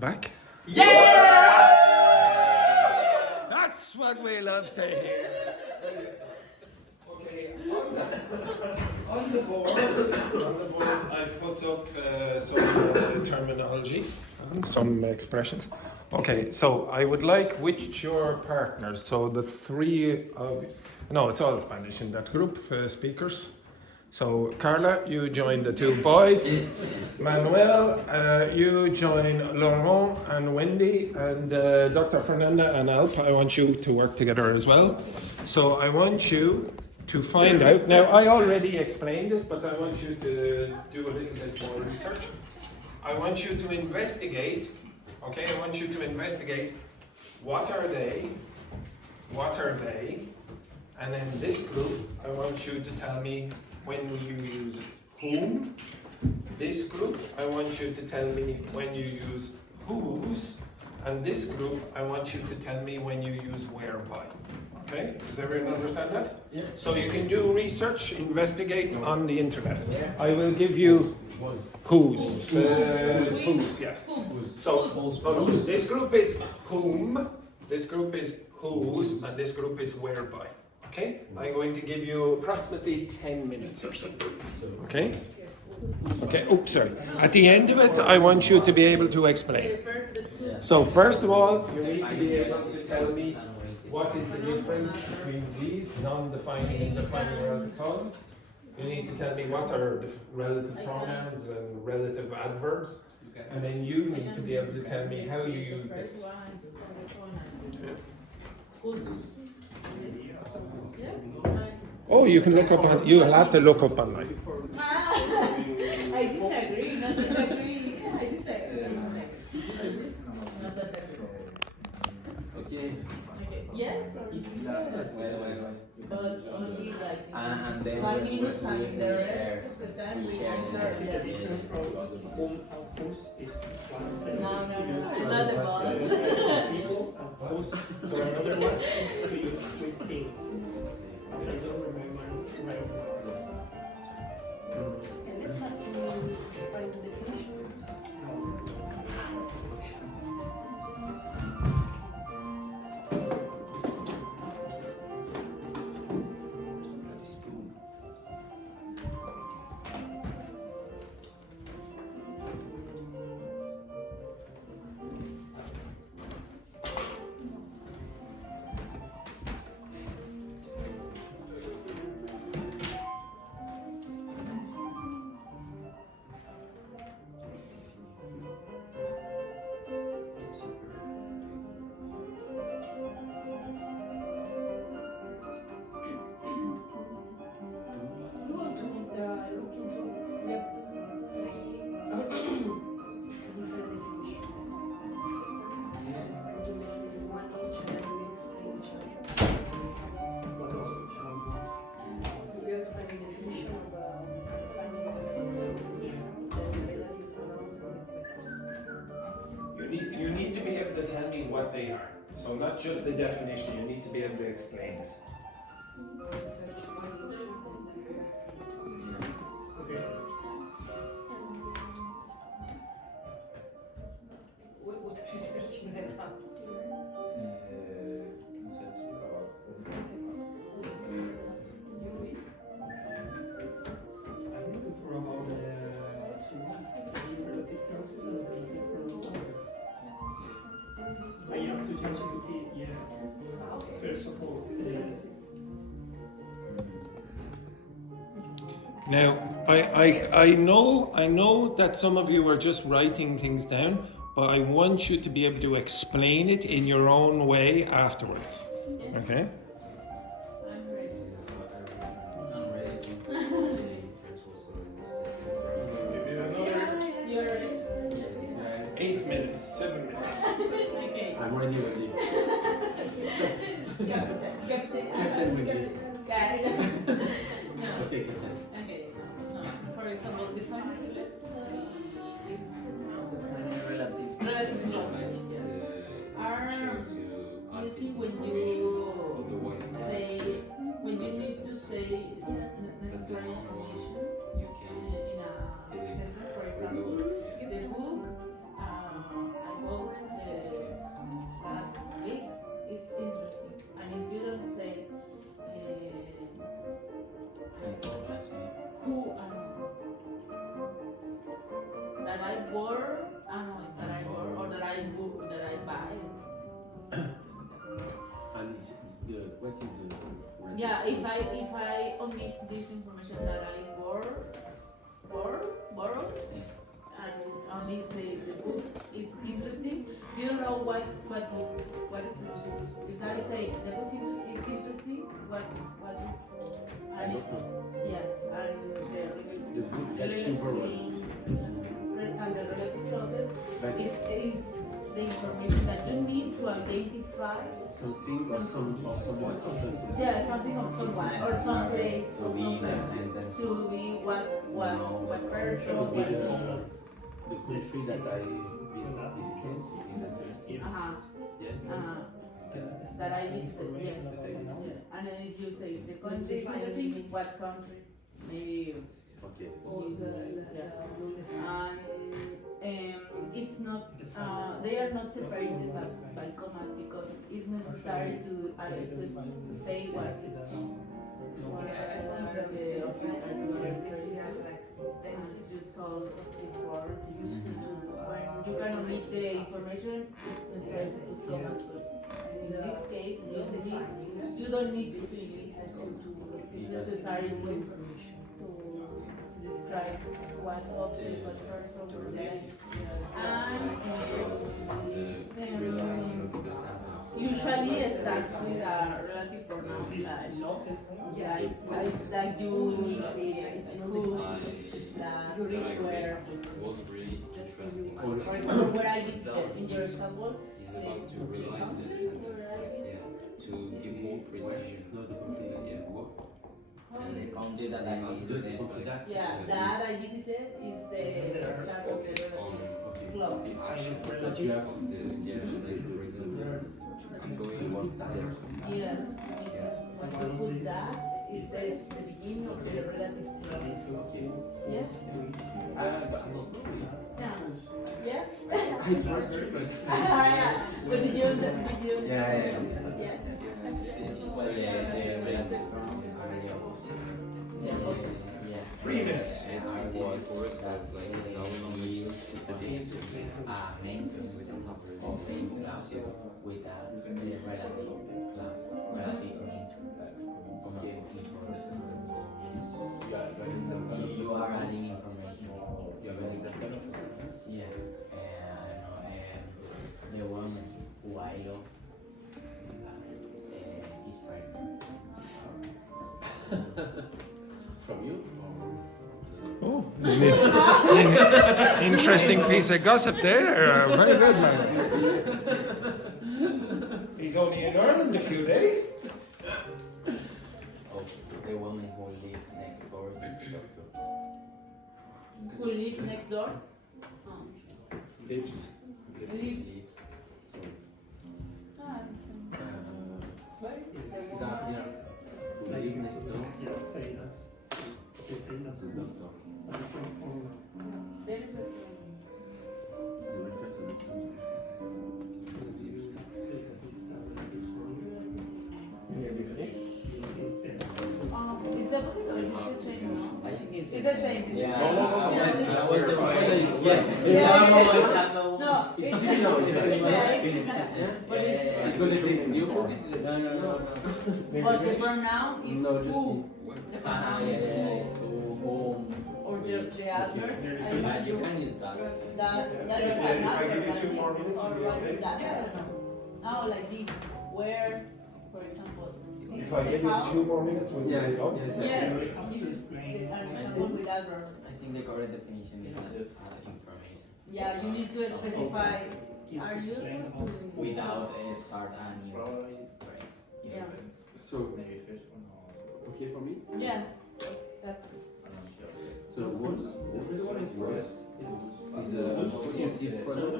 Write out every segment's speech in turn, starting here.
Back? Yeah! That's what we love to hear. Okay, on the board, I put up some terminology and some expressions. Okay, so I would like which your partners, so the three of, no, it's all Spanish in that group, speakers. So Carla, you join the two boys. Manuel, you join Laurent and Wendy, and Dr. Fernanda and Alp. I want you to work together as well. So I want you to find out. Now I already explained this, but I want you to do a little bit more research. I want you to investigate. Okay, I want you to investigate. What are they? What are they? And in this group, I want you to tell me when you use whom. This group, I want you to tell me when you use whose. And this group, I want you to tell me when you use whereby. Okay? Does everyone understand that? Yes. So you can do research, investigate on the internet. I will give you whose. Whose, yes. So this group is whom, this group is whose, and this group is whereby. Okay? I'm going to give you approximately 10 minutes or so. Okay? Okay, oops, sorry. At the end of it, I want you to be able to explain. So first of all, you need to be able to tell me what is the difference between these non-defining and defining relative clauses. You need to tell me what are relative pronouns and relative adverbs. And then you need to be able to tell me how you use this. Oh, you can look up on, you'll have to look up online. I disagree, not disagree. I disagree. Okay. Yes? But only like And then 5 minutes we and the share. rest of the time we can share the different programs. No, I'm not the boss. You need to be able to tell me what they are. So not just the definition, you need to be able to explain it. I used to ChatGPT, yeah. First of all, Now, I know that some of you are just writing things down, but I want you to be able to explain it in your own way afterwards. Okay? Maybe another 8 minutes, 7 minutes. Okay. I'm ready with you. Captain with No. Okay, Captain. Okay. No. For example, define relative clauses are using when you say, when you need to say necessary information in a sentence. For example, the book I bought yeah, if I omit this information that I borrowed, and only say the book is interesting, you don't know what is specific. If I say the book is interesting, what and yeah, and The book that's super and the relative clauses But is the information that you need to identify. something or someone or person. Yeah, something of someone or some place To or be in a something. sentence. To be what person, Could be what the country that I visited is interesting. Yes. that I visited, yeah. And then if you say the country is interesting, what country? Maybe Okay. and it's not they are not separated by commas because it's necessary to say what you told us before. When you can omit the information, it's necessary to put commas. But in this case, you don't need to use it's necessary to describe what object, what person, what place. And usually it starts with a relative pronoun like you see it's who, it's that, where. For example, where I visited in your example, Is about to realign the sentence, to give more precision. And the country that I visited, that I visited is the start of the relative clause. The action But you have of the, like for example, I'm going one time. Yes, when you put that, it says the beginning of the relative clause. Okay. Yeah? But I'm not knowing. Yeah? I trust you, but Yeah. But did you Yeah. well, the relative pronouns are the opposite. Yeah. 3 minutes. And it's more for us as like now we use the days. Main with a proper of the imperative with a relative means you are adding information. You have an example of a sentence. Yeah. The one who I love is pregnant. From you? Oh, interesting piece of gossip there. Very good, man. He's only in Ireland a few days. Of the woman who lives next door is a doctor. Who live next door? Lips. Lives. That here. Who live next door is a doctor. They refer to themselves. Is the opposite or is it the same? I think it's It's the same. It's the Yeah. same. No. Yeah. Yes, That was the No, It's similar. but it's Because they say it's the opposite. No. but the pronoun is No, just who. me. The pronoun is It's who. home. Or the adverbs. But you can use that. That is If an I give you adverb, 2 more minutes, or you'll be what okay? is that? I don't know. Like this. Where, for example. This If is I the give you how. 2 more minutes, will you Yes, be done? yes. Yes, this is an example with adverb. I think the correct definition is add information. Yeah, you need to specify. Are you Without a start a new phrase. Yeah. So, okay for me? Yeah, that's. So, was is a possessive pronoun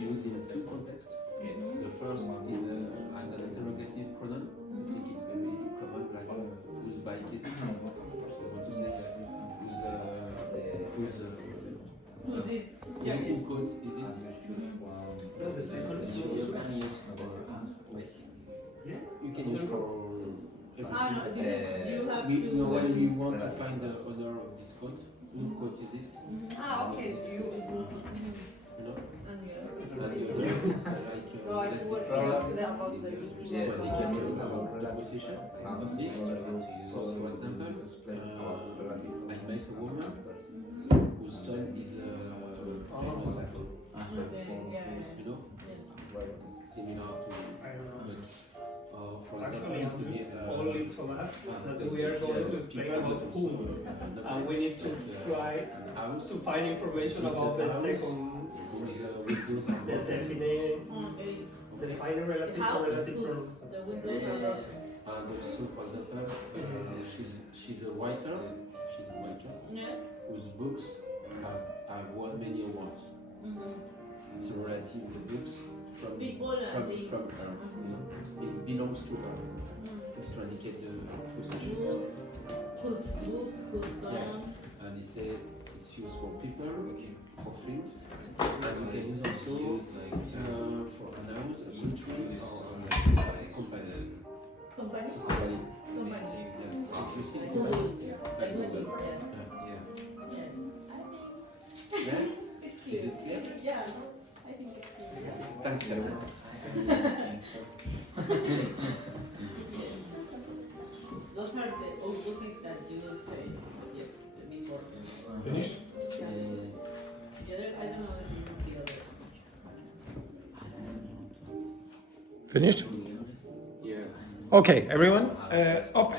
used in 2 contexts. The first is as an interrogative pronoun. I think it's very common, like whose bike is it? You want to say whose Who's this? yeah, who coat is it? You can use for question. You can use for Ah, no, this is. You have we, to. no, when we want to find the owner of this coat, who coat is it? Ah, okay. You know? And And the other is like No, I think we're curious about the meaning. to of, indicate the position of this. So, for example, I met a woman whose son is famous, Okay, yeah. you know, Yes. it's similar to, I don't know. but for example, Actually, it could be only to ask that we are going to explain about who. And we need to try to find information about the second, the definite, the final relative How? or relative pronoun. Who's the windows are and also, for example, she's a writer. She's a writer yeah. whose books have won many awards. It's a relative the books from People and things. from her. You know? It belongs to her. It's to indicate the position. Whose son. And he said it's used for people, for things, and you can use also for pronouns, a country or a company. Company? Company. Company. Yeah. If you see Google. like Google. Yeah. Yeah. Yes. Yeah. It's Is it clear? Yeah. I think it's clear. Thanks, Kevin. Those are the opposite that you say yes before. Finished? Yeah. The other, I don't know the name of the other. Finished? Yeah. Okay, everyone, up.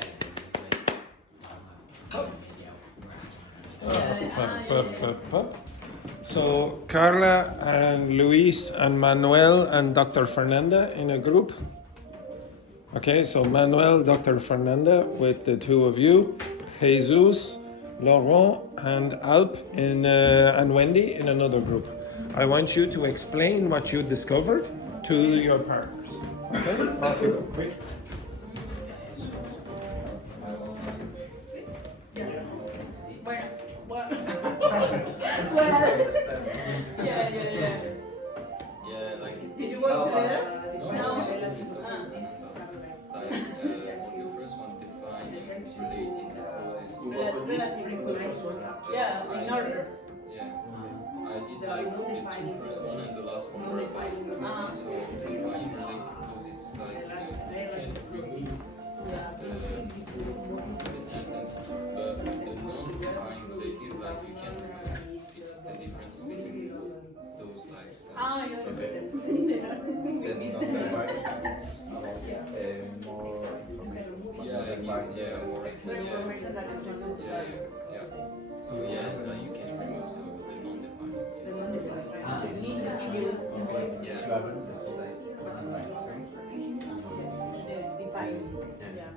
Up. So Carla and Luis and Manuel and Dr. Fernanda in a group. Okay, so Manuel, Dr. Fernanda with the two of you, Jesus, Laurent and Alp and Wendy in another group. I want you to explain what you discovered to your partners. Okay, off you go, quick. Yeah. Yeah, like Did you work together? no, No. like on the first one, defining relating the clauses. Yeah, in order. Yeah, I did like the two first one and the last one were about. So defining related clauses like you can't remove the sentence, but the non-defining relative like you can remove. It's the difference between those types. Yeah, more So you can remove so the non-defined. You need to give you Yeah. defining. Yeah.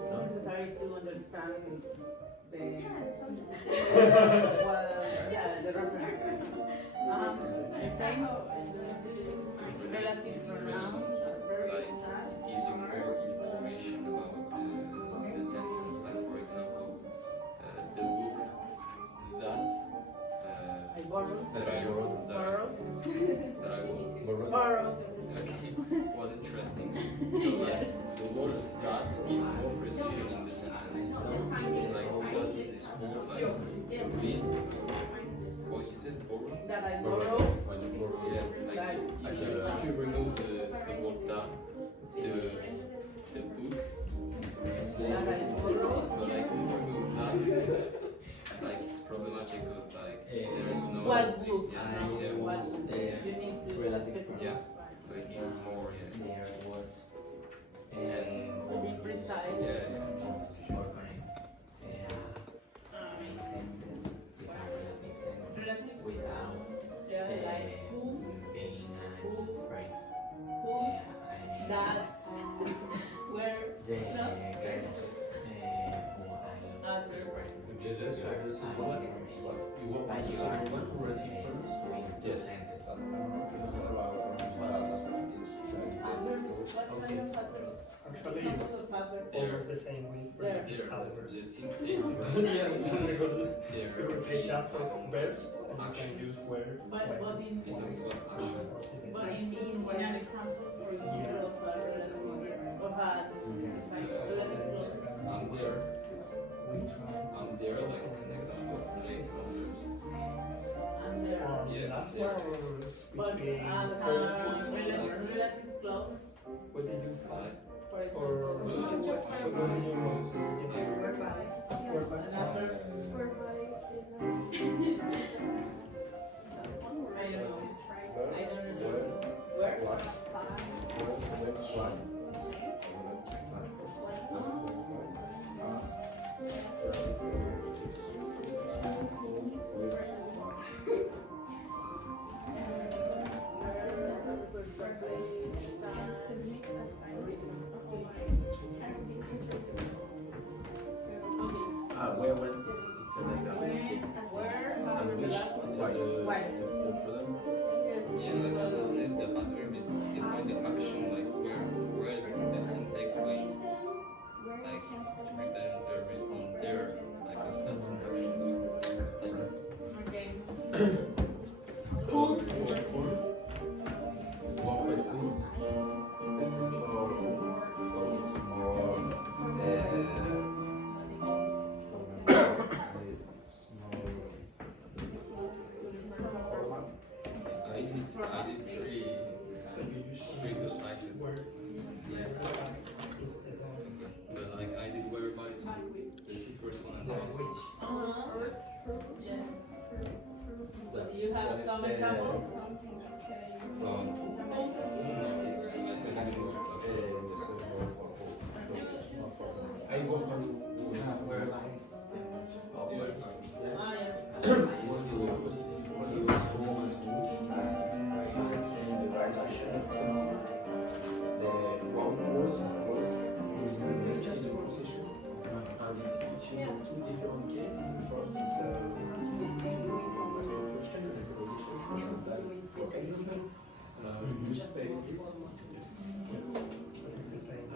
It's necessary to understand the the reference. The same relative pronouns. Like it gives you more information about the sentence. Like for example, the book I borrowed. that I wrote Borrow. okay was interesting. So like the word that gives more precision in the sentence. Like that this word like read. What you said borrow. That I borrow. Yeah, like if you remove the word that, the book, That I borrow. but like if you remove that, like it's problematic because like there is no What book? yeah, What you need to specify. yeah, so it gives more To be precise. Relative. Yeah, like who, that, where, no, adverb. Adverbs, what kind of adverbs? Actually, Some it's sort of adverb. almost the same with There. adverbs. the same thing. Yeah, because They're you replace that for verbs, it's and you action. can use where. But in, It talks about action. in an example, for example, of a relative clause. I'm there like it's an example of related verbs. And there. Yeah, Last there. one. But between relative clause, what did you find? for example. Or what did you use? I don't know. Where? Where when it's an adverb. And which it's the pronoun. Yeah, like as I said, the adverb is define the action, like where the scene takes place. Like to prepare the response there, like because that's an action. Like, Okay. So, what would it be? I did three exercises. Yeah. But like I did whereby the two first one and last one. Yeah. Do you have some examples? No, it's like I did I want to have whereby. Ah, yeah. It's used in two different cases. The first is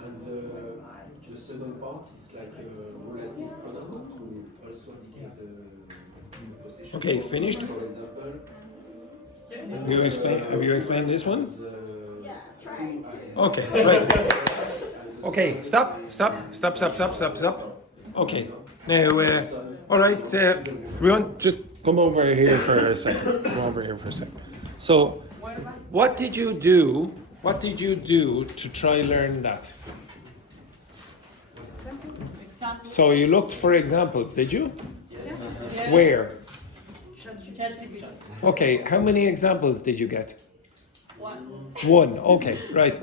and the second part is like a relative pronoun to also indicate the possession. Okay, finished? For example, Have you explained this one? Yeah, try it. Okay, right. Okay, stop. Okay, now, all right, everyone, just come over here for a second. So, what did you do? What did you do to try learn that? Example. So you looked for examples, did you? Yeah. Where? ChatGPT. Okay, how many examples did you get? One. Okay, right.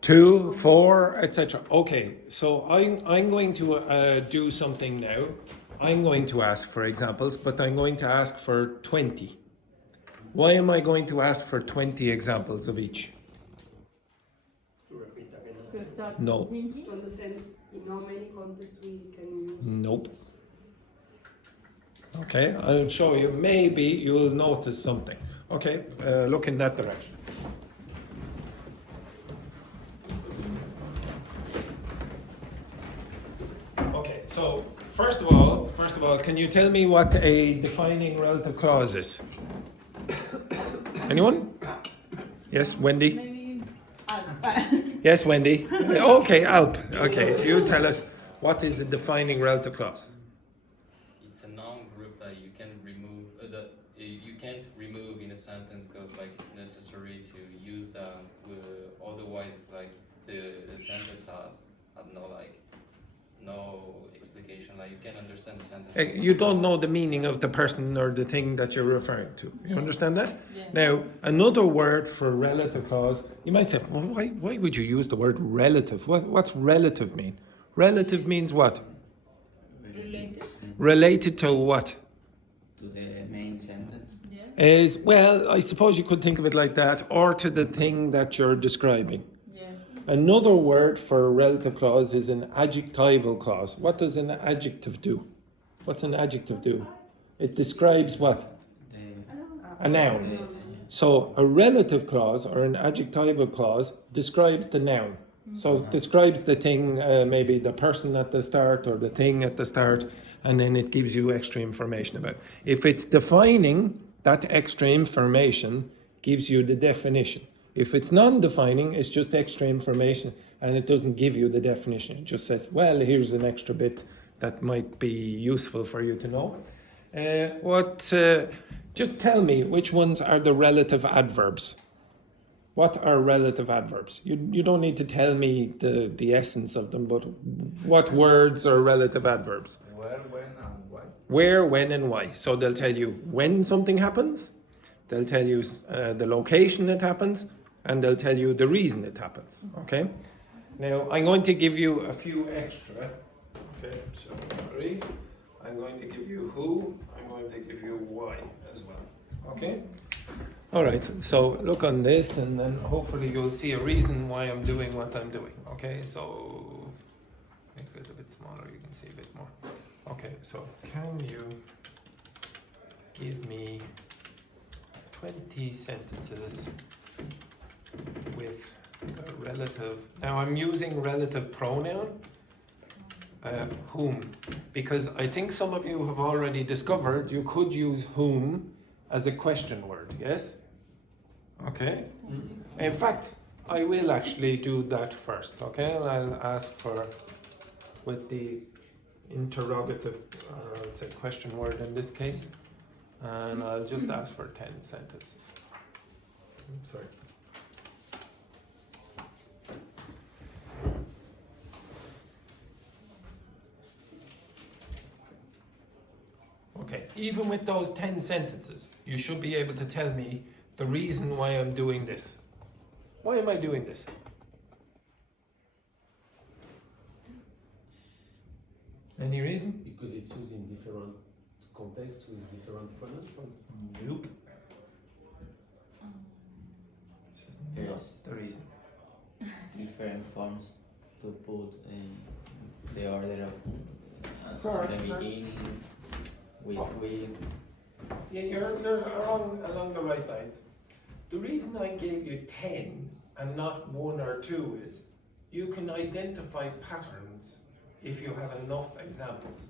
2, 4, etc. Okay, so I'm going to do something now. I'm going to ask for examples, but I'm going to ask for 20. Why am I going to ask for 20 examples of each? To repeat again. To start No. thinking. To understand in how many contexts we can use. Nope. Okay, I'll show you. Maybe you'll notice something. Okay, look in that direction. Okay, so first of all, can you tell me what a defining relative clause is? Anyone? Yes, Wendy? Maybe. Yes, Wendy. Okay, Alp. Okay, you tell us what is a defining relative clause. it's a noun group that you can remove that you can't remove in a sentence because like it's necessary to use that otherwise like the sentence has no explication, like you can understand the sentence. You don't know the meaning of the person or the thing that you're referring to. You understand that? Yeah. Now, another word for relative clause, you might say, well, why would you use the word relative? What's relative mean? Relative means what? Related. Related to what? To the main sentence. Yeah. Is, well, I suppose you could think of it like that, or to the thing that you're describing. Yes. Another word for a relative clause is an adjectival clause. What does an adjective do? What's an adjective do? It describes what? A noun. So a relative clause or an adjectival clause describes the noun. So it describes the thing, maybe the person at the start or the thing at the start, and then it gives you extra information about it. If it's defining, that extra information gives you the definition. If it's non-defining, it's just extra information and it doesn't give you the definition. It just says, well, here's an extra bit that might be useful for you to know. Just tell me which ones are the relative adverbs. What are relative adverbs? You don't need to tell me the essence of them, but what words are relative adverbs? Where, when, and why. Where, when, and why. So they'll tell you when something happens, they'll tell you the location it happens, and they'll tell you the reason it happens. Okay? Now, I'm going to give you a few extra. Okay, so sorry. I'm going to give you who, I'm going to give you why as well. Okay? All right, so look on this, and then hopefully you'll see a reason why I'm doing what I'm doing. Okay, so make it a bit smaller, you can see a bit more. Okay, so can you give me 20 sentences with the relative? Now I'm using relative pronoun, whom, because I think some of you have already discovered you could use whom as a question word, yes? Okay. In fact, I will actually do that first, okay? And I'll ask for, with the interrogative, or I'll say question word in this case, and I'll just ask for 10 sentences. Oops, sorry. Okay, even with those 10 sentences, you should be able to tell me the reason why I'm doing this. Why am I doing this? Any reason? Because it's used in different contexts with different pronouns. Nope. This is not the reason. Different forms to put in the order of Sorry, the sorry. beginning with Oh. with. Yeah, you're along the right lines. The reason I gave you 10 and not 1 or 2 is you can identify patterns if you have enough examples.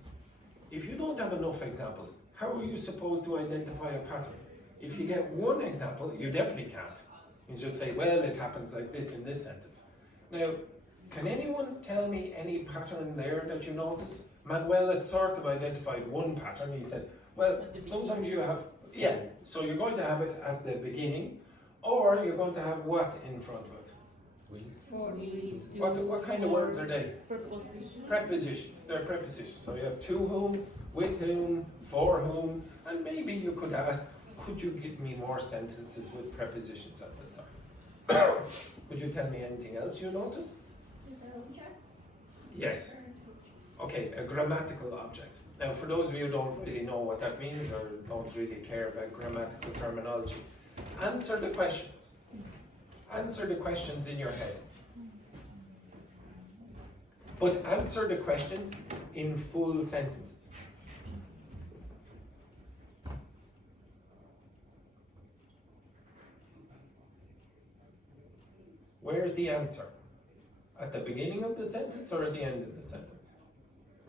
If you don't have enough examples, how are you supposed to identify a pattern? If you get 1 example, you definitely can't. You just say, well, it happens like this in this sentence. Now, can anyone tell me any pattern there that you notice? Manuel has sort of identified 1 pattern. He said, well, sometimes you have, yeah, so you're going to have it at the beginning, or you're going to have what in front of it? With. What kind of words are they? Preposition. Prepositions. They're prepositions. So you have to whom, with whom, for whom, and maybe you could ask, could you give me more sentences with prepositions at the start? Could you tell me anything else you noticed? Yes. Okay, a grammatical object. Now, for those of you who don't really know what that means or don't really care about grammatical terminology, answer the questions. Answer the questions in your head. But answer the questions in full sentences. Where's the answer? At the beginning of the sentence or at the end of the sentence?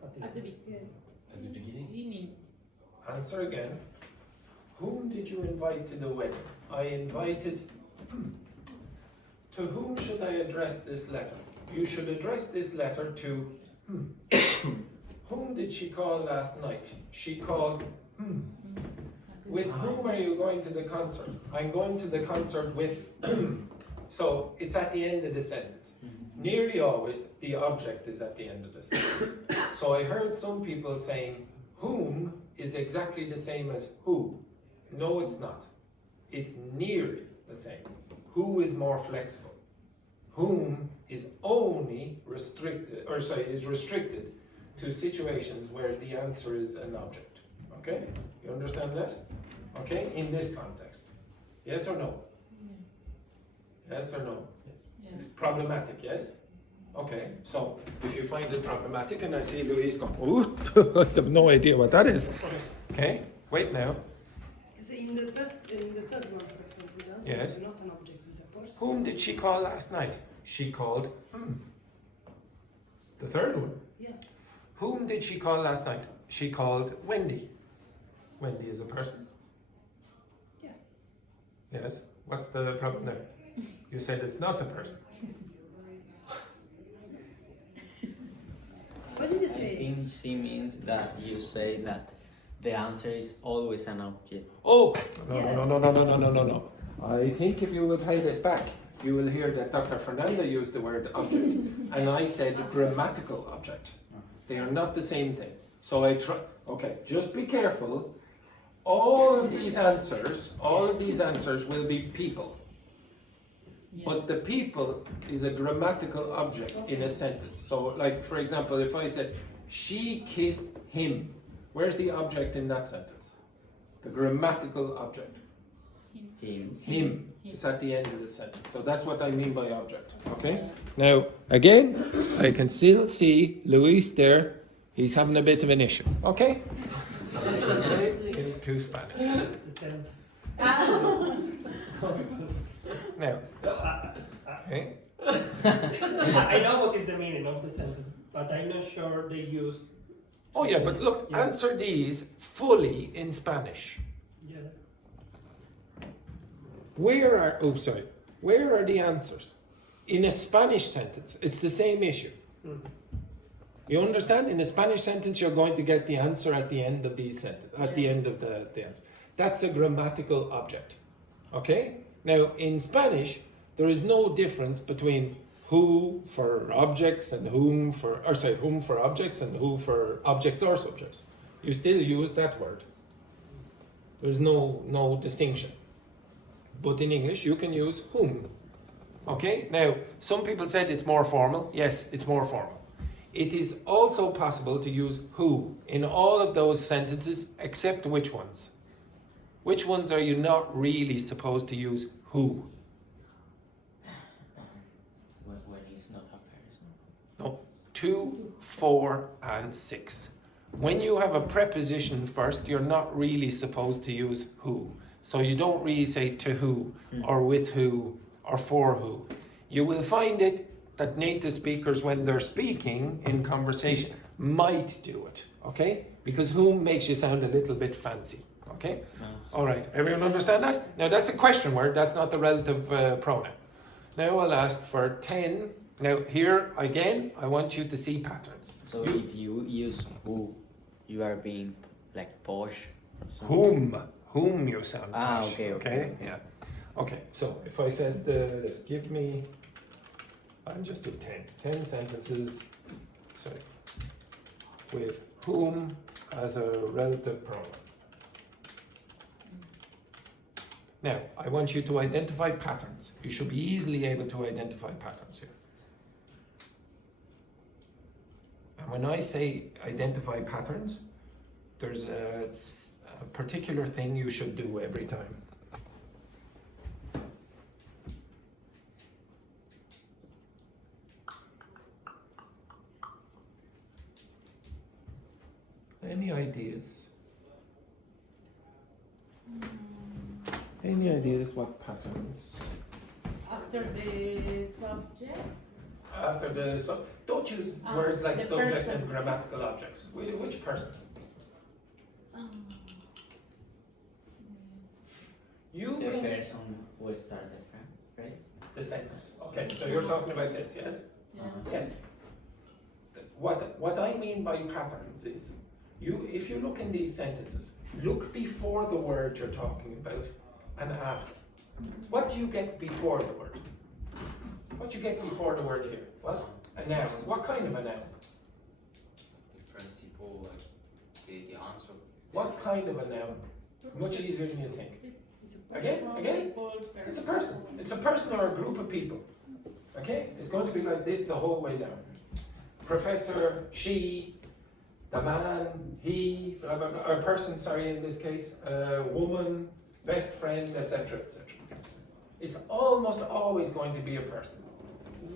At the beginning. At the beginning. Answer again. Whom did you invite to the wedding? I invited. To whom should I address this letter? You should address this letter to. Whom did she call last night? She called. With whom are you going to the concert? I'm going to the concert with. So it's at the end of the sentence. Nearly always, the object is at the end of the sentence. So I heard some people saying, whom is exactly the same as who. No, it's not. It's nearly the same. Who is more flexible. Whom is only restricted to situations where the answer is an object. Okay? You understand that? Okay? In this context. Yes or no? Yes or no? It's problematic, yes? Okay, so if you find it problematic, and I see Louise go, ooh, I have no idea what that is. Okay, wait now. Because in the third one, for example, the answer Yes. is not an object, it's a person. Whom did she call last night? She called. The third one. Yeah. Whom did she call last night? She called Wendy. Wendy is a person. Yeah. Yes. What's the problem there? You said it's not a person. What did you I say? think she means that you say that the answer is always an object. Oh, no. I think if you will play this back, you will hear that Dr. Fernanda used the word object, and I said grammatical object. They are not the same thing. So I try. Okay, just be careful. All of these answers will be people. But the people is a grammatical object in a sentence. So, like for example, if I said she kissed him, where's the object in that sentence? The grammatical object. Him. Him is at the end of the sentence. So that's what I mean by object. Okay? Now, again, I can still see Luis there. He's having a bit of an issue. Okay? So into Spanish. Now, okay. I know what is the meaning of the sentence, but I'm not sure they use. Oh yeah, but look, answer these fully in Spanish. Yeah. Where are the answers? In a Spanish sentence, it's the same issue. You understand? In a Spanish sentence, you're going to get the answer at the end of the sentence, at the end of the answer. That's a grammatical object. Okay? Now, in Spanish, there is no difference between who for objects and whom for objects and who for objects or subjects. You still use that word. There's no distinction. But in English, you can use whom. Okay? Now, some people said it's more formal. Yes, it's more formal. It is also possible to use who in all of those sentences, except which ones? Which ones are you not really supposed to use who? When it's not a person. No. 2, 4, and 6. When you have a preposition first, you're not really supposed to use who. So you don't really say to who, or with who, or for who. You will find it that native speakers, when they're speaking in conversation, might do it, okay? Because whom makes you sound a little bit fancy, okay? All right, everyone understand that? Now that's a question word, that's not the relative pronoun. Now I'll ask for 10. Now here, again, I want you to see patterns. So if you use who, you are being like posh or something. Whom you sound posh, okay. Yeah. Okay, so if I said this, give me, I'll just do 10 sentences, sorry, with whom as a relative pronoun. Now, I want you to identify patterns. You should be easily able to identify patterns here. And when I say identify patterns, there's a particular thing you should do every time. Any ideas? Any ideas what patterns? After the subject. After the don't use words like the subject person. and grammatical objects. Which person? You The can person will start the phrase. the sentence. Okay, so you're talking about this, yes? Yeah. Yes. What I mean by patterns is if you look in these sentences, look before the word you're talking about and after. What do you get before the word? What do you get before the word here? What? A noun. What kind of a noun? The principle, like the answer. What kind of a noun? Much easier than you think. Again? It's a person. It's a person or a group of people. Okay? It's going to be like this the whole way down. Professor, she, the man, he, blah, blah, blah, or person, sorry, in this case, woman, best friend, etc., etc. It's almost always going to be a person.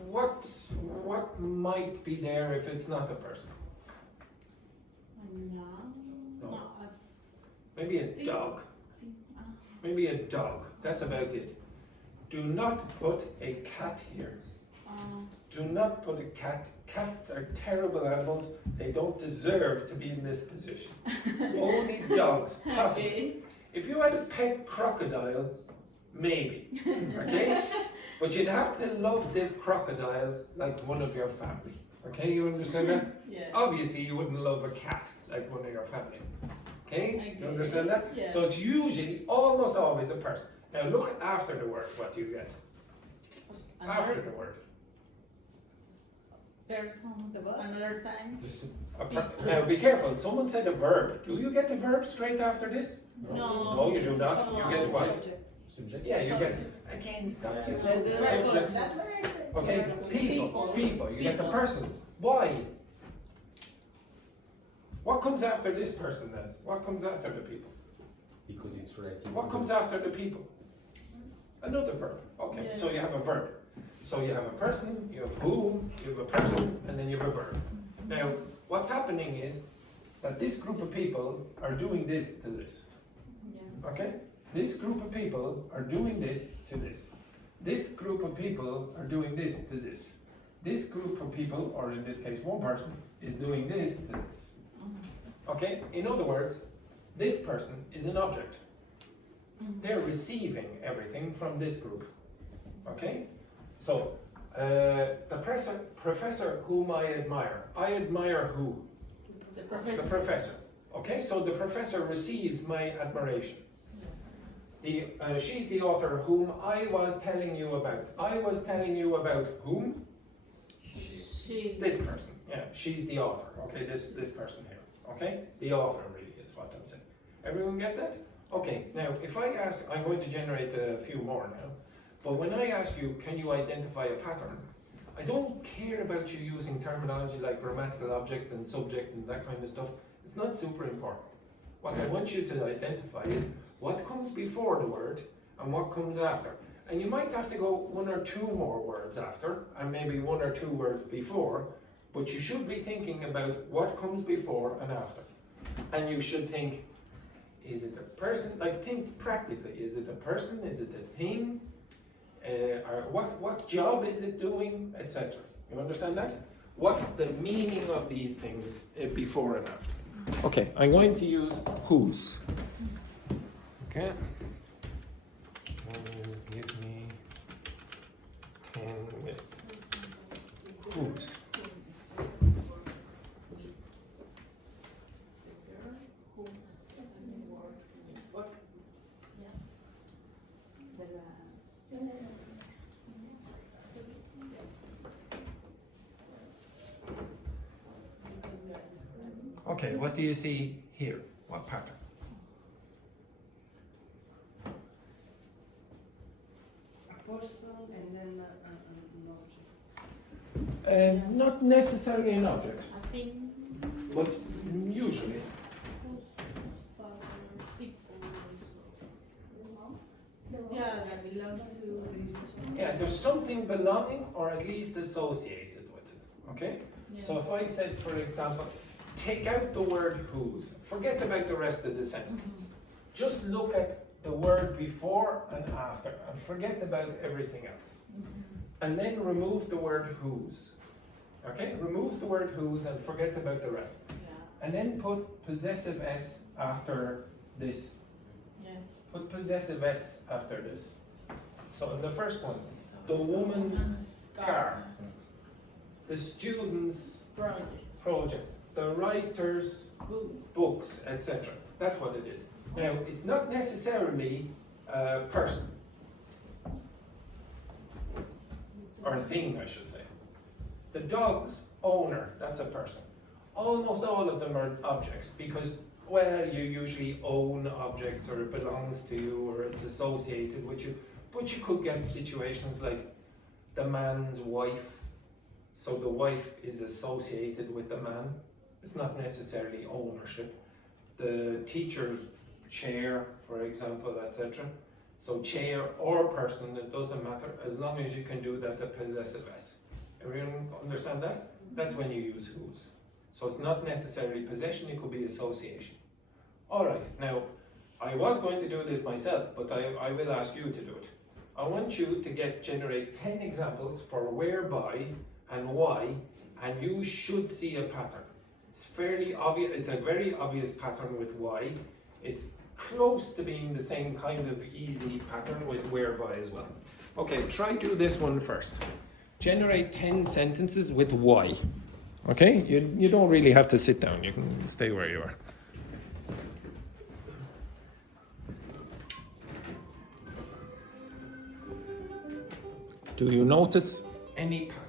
What might be there if it's not a person? No. Maybe a dog. Maybe a dog. That's about it. Do not put a cat here. Do not put a cat. Cats are terrible animals. They don't deserve to be in this position. Only dogs, possibly. If you had a pet crocodile, maybe. Okay? But you'd have to love this crocodile like one of your family. Okay, you understand that? Yeah. Obviously, you wouldn't love a cat like one of your family. Okay? You Okay. understand that? Yeah. So it's usually, almost always a person. Now look after the word, what do you get? After the word. Person, another times. Now be careful, someone said a verb. Do you get the verb straight after this? No. No, you do not. You get what? Subject. Yeah, you get, again, stop Yeah. using The subjects. verb. Okay, people, you get the person. Why? What comes after this person then? What comes after the people? Because it's relative. What comes after the people? Another verb. Okay, so you have a verb. So you have a person, you have whom, you have a person, and then you have a verb. Now, what's happening is that this group of people are doing this to this. Yeah. Okay? This group of people are doing this to this. This group of people are doing this to this. This group of people, or in this case one person, is doing this to this. Okay? In other words, this person is an object. They're receiving everything from this group. Okay? So, the professor whom I admire who? The The professor. professor. Okay, so the professor receives my admiration. She's the author whom I was telling you about. I was telling you about whom? She. This person. Yeah, she's the author. Okay, this person here. Okay, the author really is what I'm saying. Everyone get that? Okay, now if I ask, I'm going to generate a few more now. But when I ask you, can you identify a pattern? I don't care about you using terminology like grammatical object and subject and that kind of stuff. It's not super important. What I want you to identify is what comes before the word and what comes after. And you might have to go one or two more words after, and maybe one or two words before, but you should be thinking about what comes before and after. And you should think, is it a person? Like, think practically. Is it a person? Is it a thing? Or what job is it doing, etc. You understand that? What's the meaning of these things before and after? Okay, I'm going to use whose. Okay. Can you give me 10 with whose? Okay, what do you see here? What pattern? A person and then an object. Not necessarily an object, I think. but usually. Yeah, that belongs to. Yeah, there's something belonging or at least associated with it. Okay? Yeah. So if I said, for example, take out the word whose, forget about the rest of the sentence. Just look at the word before and after and forget about everything else. And then remove the word whose. Okay? Remove the word whose and forget about the rest. Yeah. And then put possessive s after this. Yes. Put possessive s after this. So in the first one, the woman's car, the student's project, the writer's books, etc. That's what it is. Now, it's not necessarily a person, or a thing, I should say. The dog's owner, that's a person. Almost all of them are objects because, well, you usually own objects or it belongs to you or it's associated with you. But you could get situations like the man's wife. So the wife is associated with the man. It's not necessarily ownership. The teacher's chair, for example, etc. So chair or person, it doesn't matter as long as you can do that a possessive s. Everyone understand that? That's when you use whose. So it's not necessarily possession, it could be association. Alright, now I was going to do this myself, but I will ask you to do it. I want you to generate 10 examples for whereby and why, and you should see a pattern. It's fairly obvious, it's a very obvious pattern with why. It's close to being the same kind of easy pattern with whereby as well. Okay, try do this one first. Generate 10 sentences with why. Okay, you don't really have to sit down, you can stay where you are. Do you notice any pattern?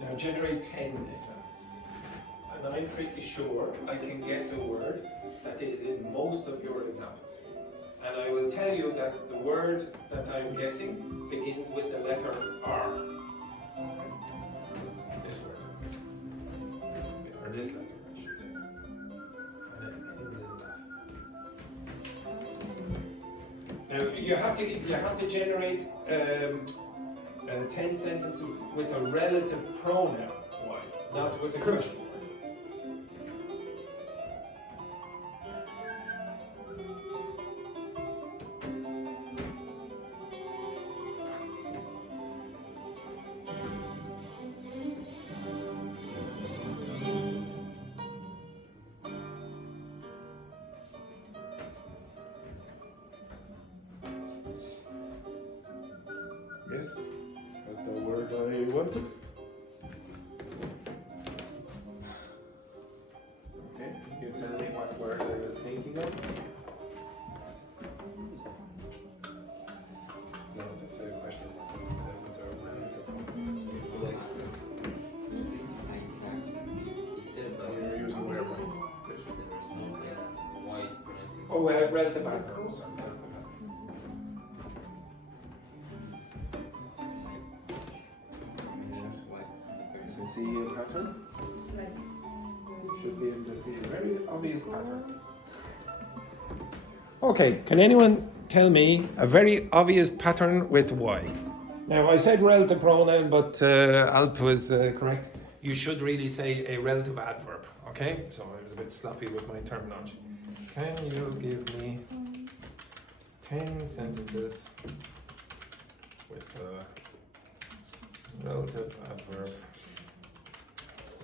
Now generate 10 examples. And I'm pretty sure I can guess a word that is in most of your examples. And I will tell you that the word that I'm guessing begins with the letter R. This word. Or this letter, I should say. And it ends in that. Now you have to generate 10 sentences with a relative pronoun. Why? Not with a question. Yes? That's the word I wanted. Okay, can you tell me what word I was thinking of? No, that's a question. You're using where? Oh, relative adverbs. See a pattern? Should be able to see a very obvious pattern. Okay, can anyone tell me a very obvious pattern with Y? Now I said relative pronoun, but Alp was correct. You should really say a relative adverb, okay? So I was a bit sloppy with my terminology. Can you give me 10 sentences with a relative adverb?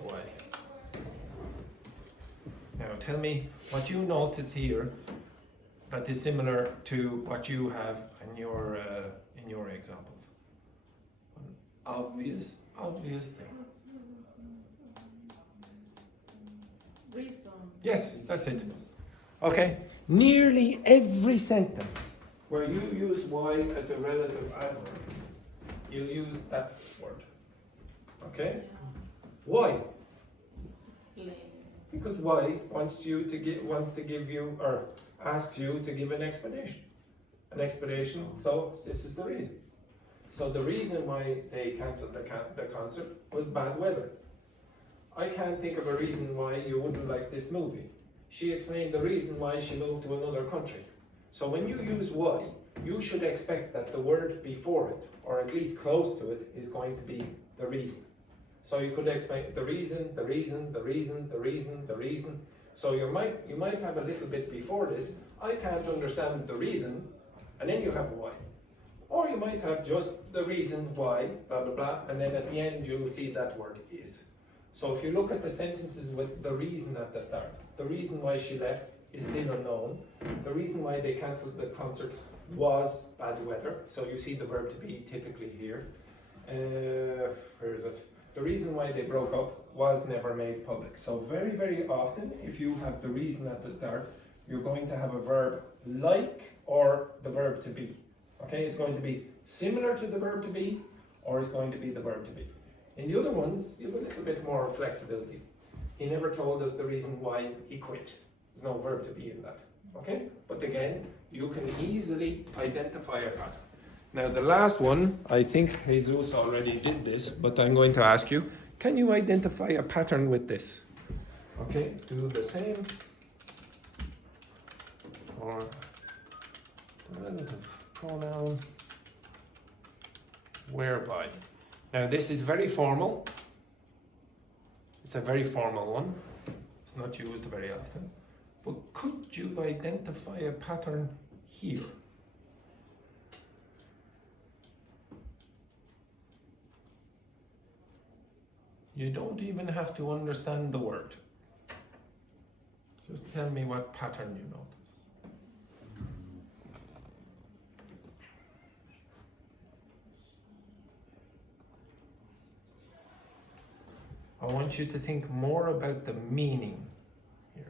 Why? Now tell me what you notice here that is similar to what you have in your examples. An obvious thing. Reason. Yes, that's it. Okay. Nearly every sentence where you use Y as a relative adverb, you use that word. Okay? Why? Explain. Because Y wants to give you or asks you to give an explanation. An explanation. So this is the reason. So the reason why they cancelled the concert was bad weather. I can't think of a reason why you wouldn't like this movie. She explained the reason why she moved to another country. So when you use Y, you should expect that the word before it, or at least close to it, is going to be the reason. So you could explain the reason. So you might have a little bit before this, I can't understand the reason, and then you have a why. Or you might have just the reason why, blah, blah, blah, and then at the end you'll see that word is. So if you look at the sentences with the reason at the start, the reason why she left is still unknown. The reason why they cancelled the concert was bad weather. So you see the verb to be typically here. Where is it? The reason why they broke up was never made public. So very, very often, if you have the reason at the start, you're going to have a verb like or the verb to be. Okay, it's going to be similar to the verb to be, or it's going to be the verb to be. In the other ones, you have a little bit more flexibility. He never told us the reason why he quit. There's no verb to be in that. Okay, but again, you can easily identify a pattern. Now the last one, I think Jesus already did this, but I'm going to ask you, can you identify a pattern with this? Okay, do the same for the relative pronoun whereby. Now this is very formal. It's a very formal one. It's not used very often. But could you identify a pattern here? You don't even have to understand the word. Just tell me what pattern you notice. I want you to think more about the meaning here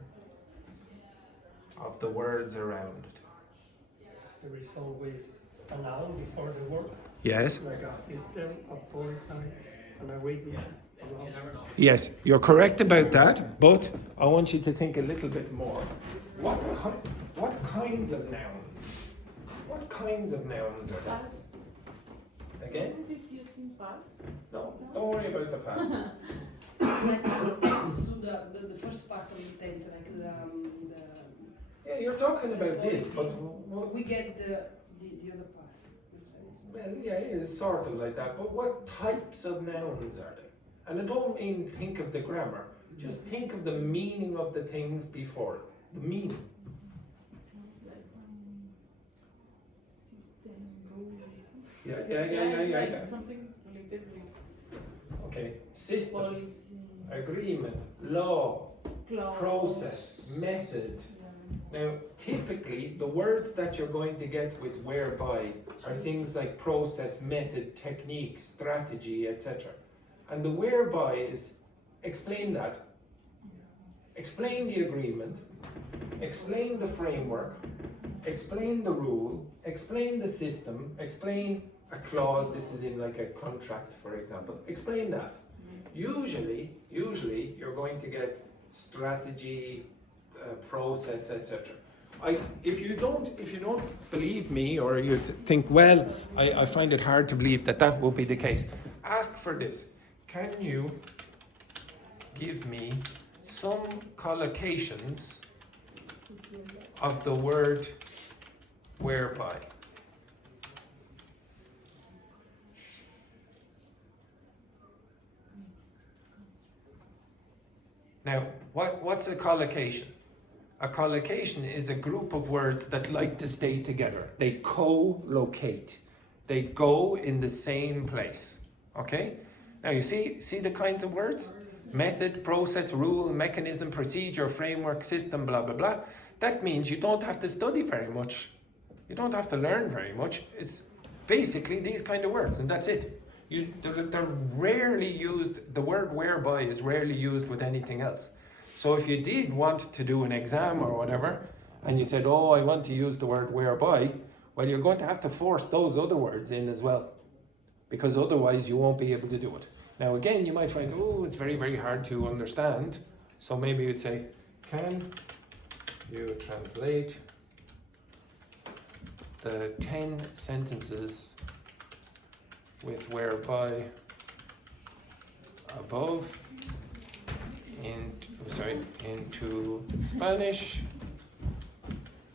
of the words around it. There is always a noun before the word, Yes? like a system, a policy, an arrhythmia. Yes, you're correct about that, but I want you to think a little bit more. What kinds of nouns? What kinds of nouns are there? Past. Again? Is it used in past? No, don't worry about the past. It's like the tense to the first part of the tense, like the Yeah, you're talking about this, but we get the other part. well, yeah, it's sort of like that. But what types of nouns are there? And I don't mean think of the grammar. Just think of the meaning of the things before it. The meaning. System, Yeah. Something related with Okay. System, policy, agreement, law, clause. process, method. Yeah. Now, typically, the words that you're going to get with whereby are things like process, method, technique, strategy, etc. And the whereby is explain that, explain the agreement, explain the framework, explain the rule, explain the system, explain a clause. This is in like a contract, for example. Explain that. Usually you're going to get strategy, process, etc. If you don't believe me, or you think, well, I find it hard to believe that will be the case, ask for this. Can you give me some collocations of the word whereby? Now, what's a collocation? A collocation is a group of words that like to stay together. They co-locate. They go in the same place. Okay? Now you see the kinds of words? Method, process, rule, mechanism, procedure, framework, system, blah, blah, blah. That means you don't have to study very much. You don't have to learn very much. It's basically these kind of words, and that's it. They're rarely used, the word whereby is rarely used with anything else. So if you did want to do an exam or whatever, and you said, oh, I want to use the word whereby, well, you're going to have to force those other words in as well, because otherwise you won't be able to do it. Now again, you might find, oh, it's very, very hard to understand. So maybe you'd say, can you translate the 10 sentences with whereby above into Spanish,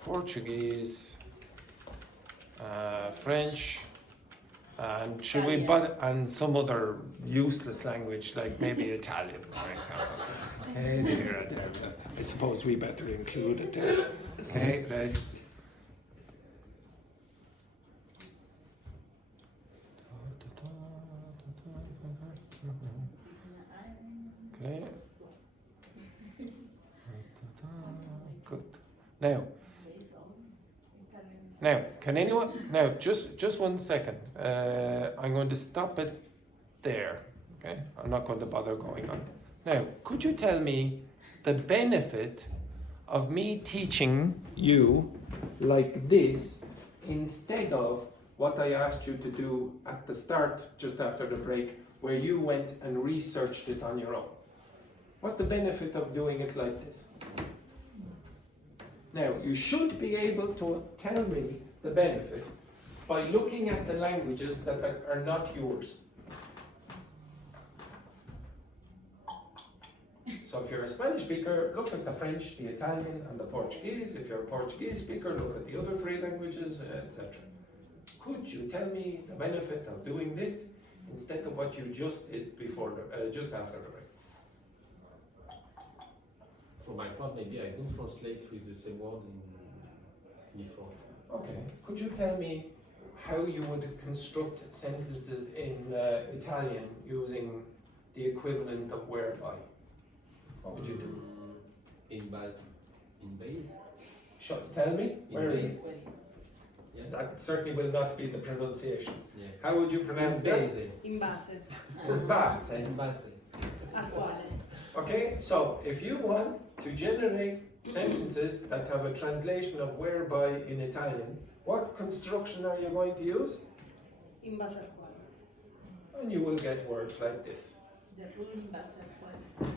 Portuguese, French, and and some other useless language like maybe Italian, for example. Hey there, I suppose we better include it there. Okay, right. Okay. Good. Now, can anyone? Now, just 1 second. I'm going to stop it there. Okay, I'm not going to bother going on. Now, could you tell me the benefit of me teaching you like this instead of what I asked you to do at the start, just after the break, where you went and researched it on your own? What's the benefit of doing it like this? Now, you should be able to tell me the benefit by looking at the languages that are not yours. So if you're a Spanish speaker, look at the French, the Italian, and the Portuguese. If you're a Portuguese speaker, look at the other 3 languages, etc. Could you tell me the benefit of doing this instead of what you just did before, just after the break? For my part, maybe I don't translate with the same word before. Okay. Could you tell me how you would construct sentences in Italian using the equivalent of whereby? What would you do? In base. In base? Tell me. Where is base. it? Yeah. That certainly will not be the pronunciation. Yeah. How would you pronounce that? Base. In base. In base. In base. A quale? Okay, so if you want to generate sentences that have a translation of whereby in Italian, what construction are you going to use? In base al quale? And you will get words like this. The rule in base al quale.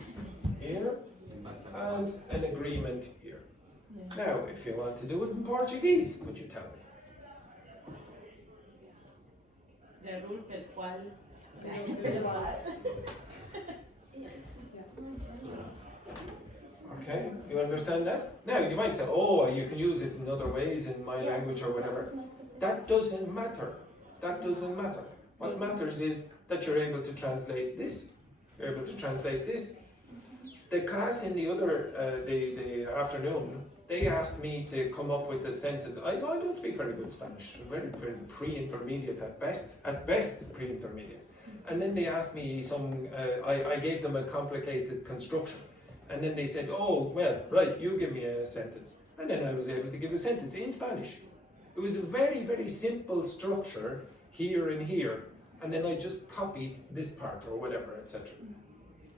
Here, and an agreement here. Yeah. Now, if you want to do it in Portuguese, would you tell me? The rule per qual. Okay, you understand that? Now, you might say, oh, you can use it in other ways in my language or whatever. That doesn't matter. That doesn't matter. What matters is that you're able to translate this. You're able to translate this. The class in the other, the afternoon, they asked me to come up with a sentence. I don't speak very good Spanish, very pre-intermediate at best pre-intermediate. And then they asked me I gave them a complicated construction. And then they said, oh, well, right, you give me a sentence. And then I was able to give a sentence in Spanish. It was a very, very simple structure, here and here. And then I just copied this part or whatever, etc.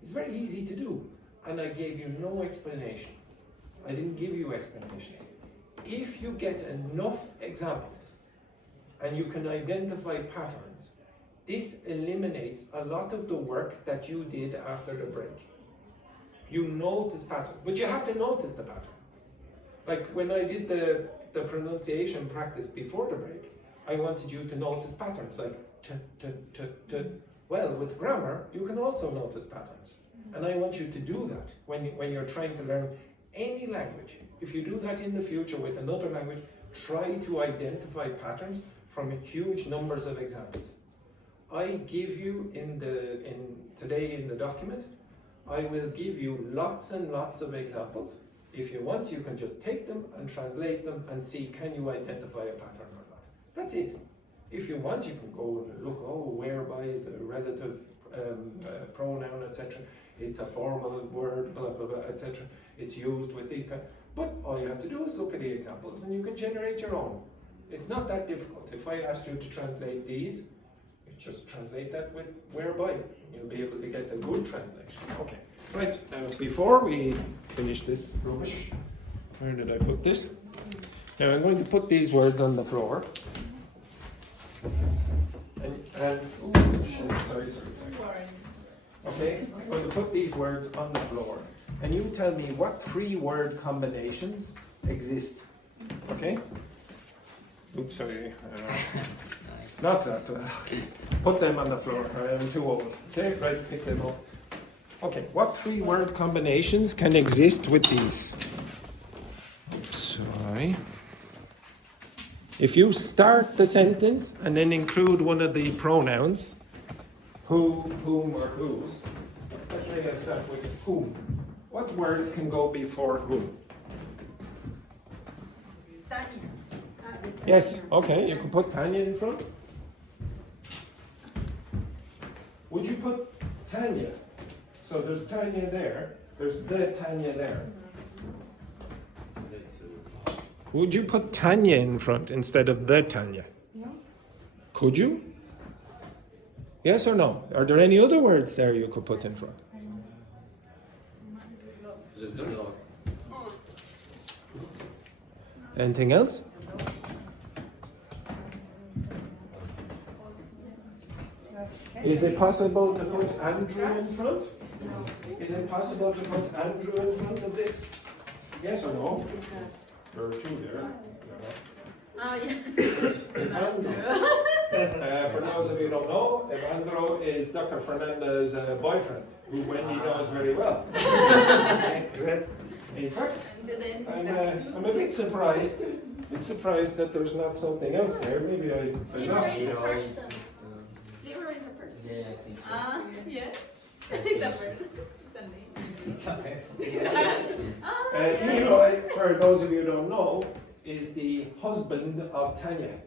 It's very easy to do. And I gave you no explanation. I didn't give you explanations. If you get enough examples and you can identify patterns, this eliminates a lot of the work that you did after the break. You notice patterns, but you have to notice the pattern. Like when I did the pronunciation practice before the break, I wanted you to notice patterns like t, t, t, t. Well, with grammar, you can also notice patterns. And I want you to do that when you're trying to learn any language. If you do that in the future with another language, try to identify patterns from huge numbers of examples. I give you today in the document, I will give you lots and lots of examples. If you want, you can just take them and translate them and see, can you identify a pattern or not? That's it. If you want, you can go and look, oh, whereby is a relative pronoun, etc. It's a formal word, blah, blah, blah, etc. It's used with these kinds. But all you have to do is look at the examples and you can generate your own. It's not that difficult. If I asked you to translate these, you just translate that with whereby. You'll be able to get a good translation. Okay, right. Now, before we finish this rubbish, where did I put this? Now, I'm going to put these words on the floor. Sorry. Okay, I'm going to put these words on the floor. And you tell me what 3 word combinations exist. Okay? Oops, sorry. Not that. Put them on the floor. I am too old. Okay, right, pick them up. Okay, what 3 word combinations can exist with these? Oops, sorry. If you start the sentence and then include one of the pronouns, who, whom, or whose, let's say I start with whom. What words can go before whom? Tanya. Yes, okay, you can put Tanya in front. Would you put Tanya? So there's Tanya there, there's the Tanya there. Would you put Tanya in front instead of the Tanya? No. Could you? Yes or no? Are there any other words there you could put in front? The dog. Anything else? Is it possible to put Andrew in front? Is it possible to put Andrew in front of this? Yes or no? There are 2 there. Oh, yeah. Andrew. For those of you who don't know, Andrew is Dr. Fernanda's boyfriend, who Wendy knows very well. In fact, I'm a bit surprised that there's not something else there. Maybe I lost you. Leroy is a person. Yeah, I think so. Yeah. It's a bird. It's a name. It's okay. Leroy, for those of you who don't know, is the husband of Tanya.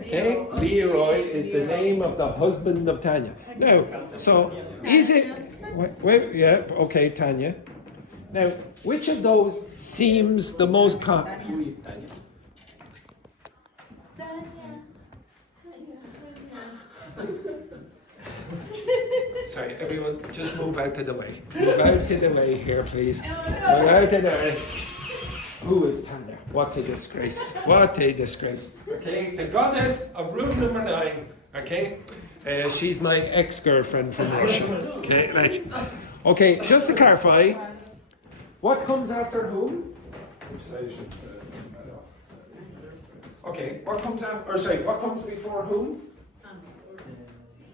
Okay? Leroy is the name of the husband of Tanya. Now, so is it? Wait, yeah, okay, Tanya. Now, which of those seems the most common? Who is Tanya? Sorry, everyone, just move out of the way. Move out of the way here, please. Move out of the way. Who is Tanya? What a disgrace. What a disgrace. Okay, the goddess of room number 9. Okay, she's my ex-girlfriend from Russia. Okay, right. Okay, just to clarify, what comes after whom? Okay, what comes after, or sorry, what comes before whom?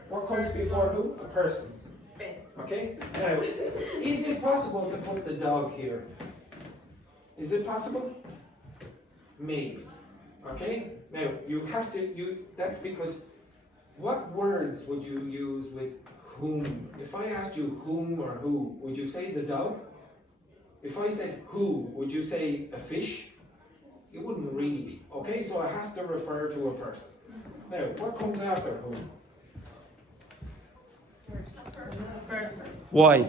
What comes before whom? A person. Okay, now, is it possible to put the dog here? Is it possible? Maybe. Okay, now you have to, that's because what words would you use with whom? If I asked you whom or who, would you say the dog? If I said who, would you say a fish? It wouldn't really be. Okay, so it has to refer to a person. Now, what comes after whom? Person. Why?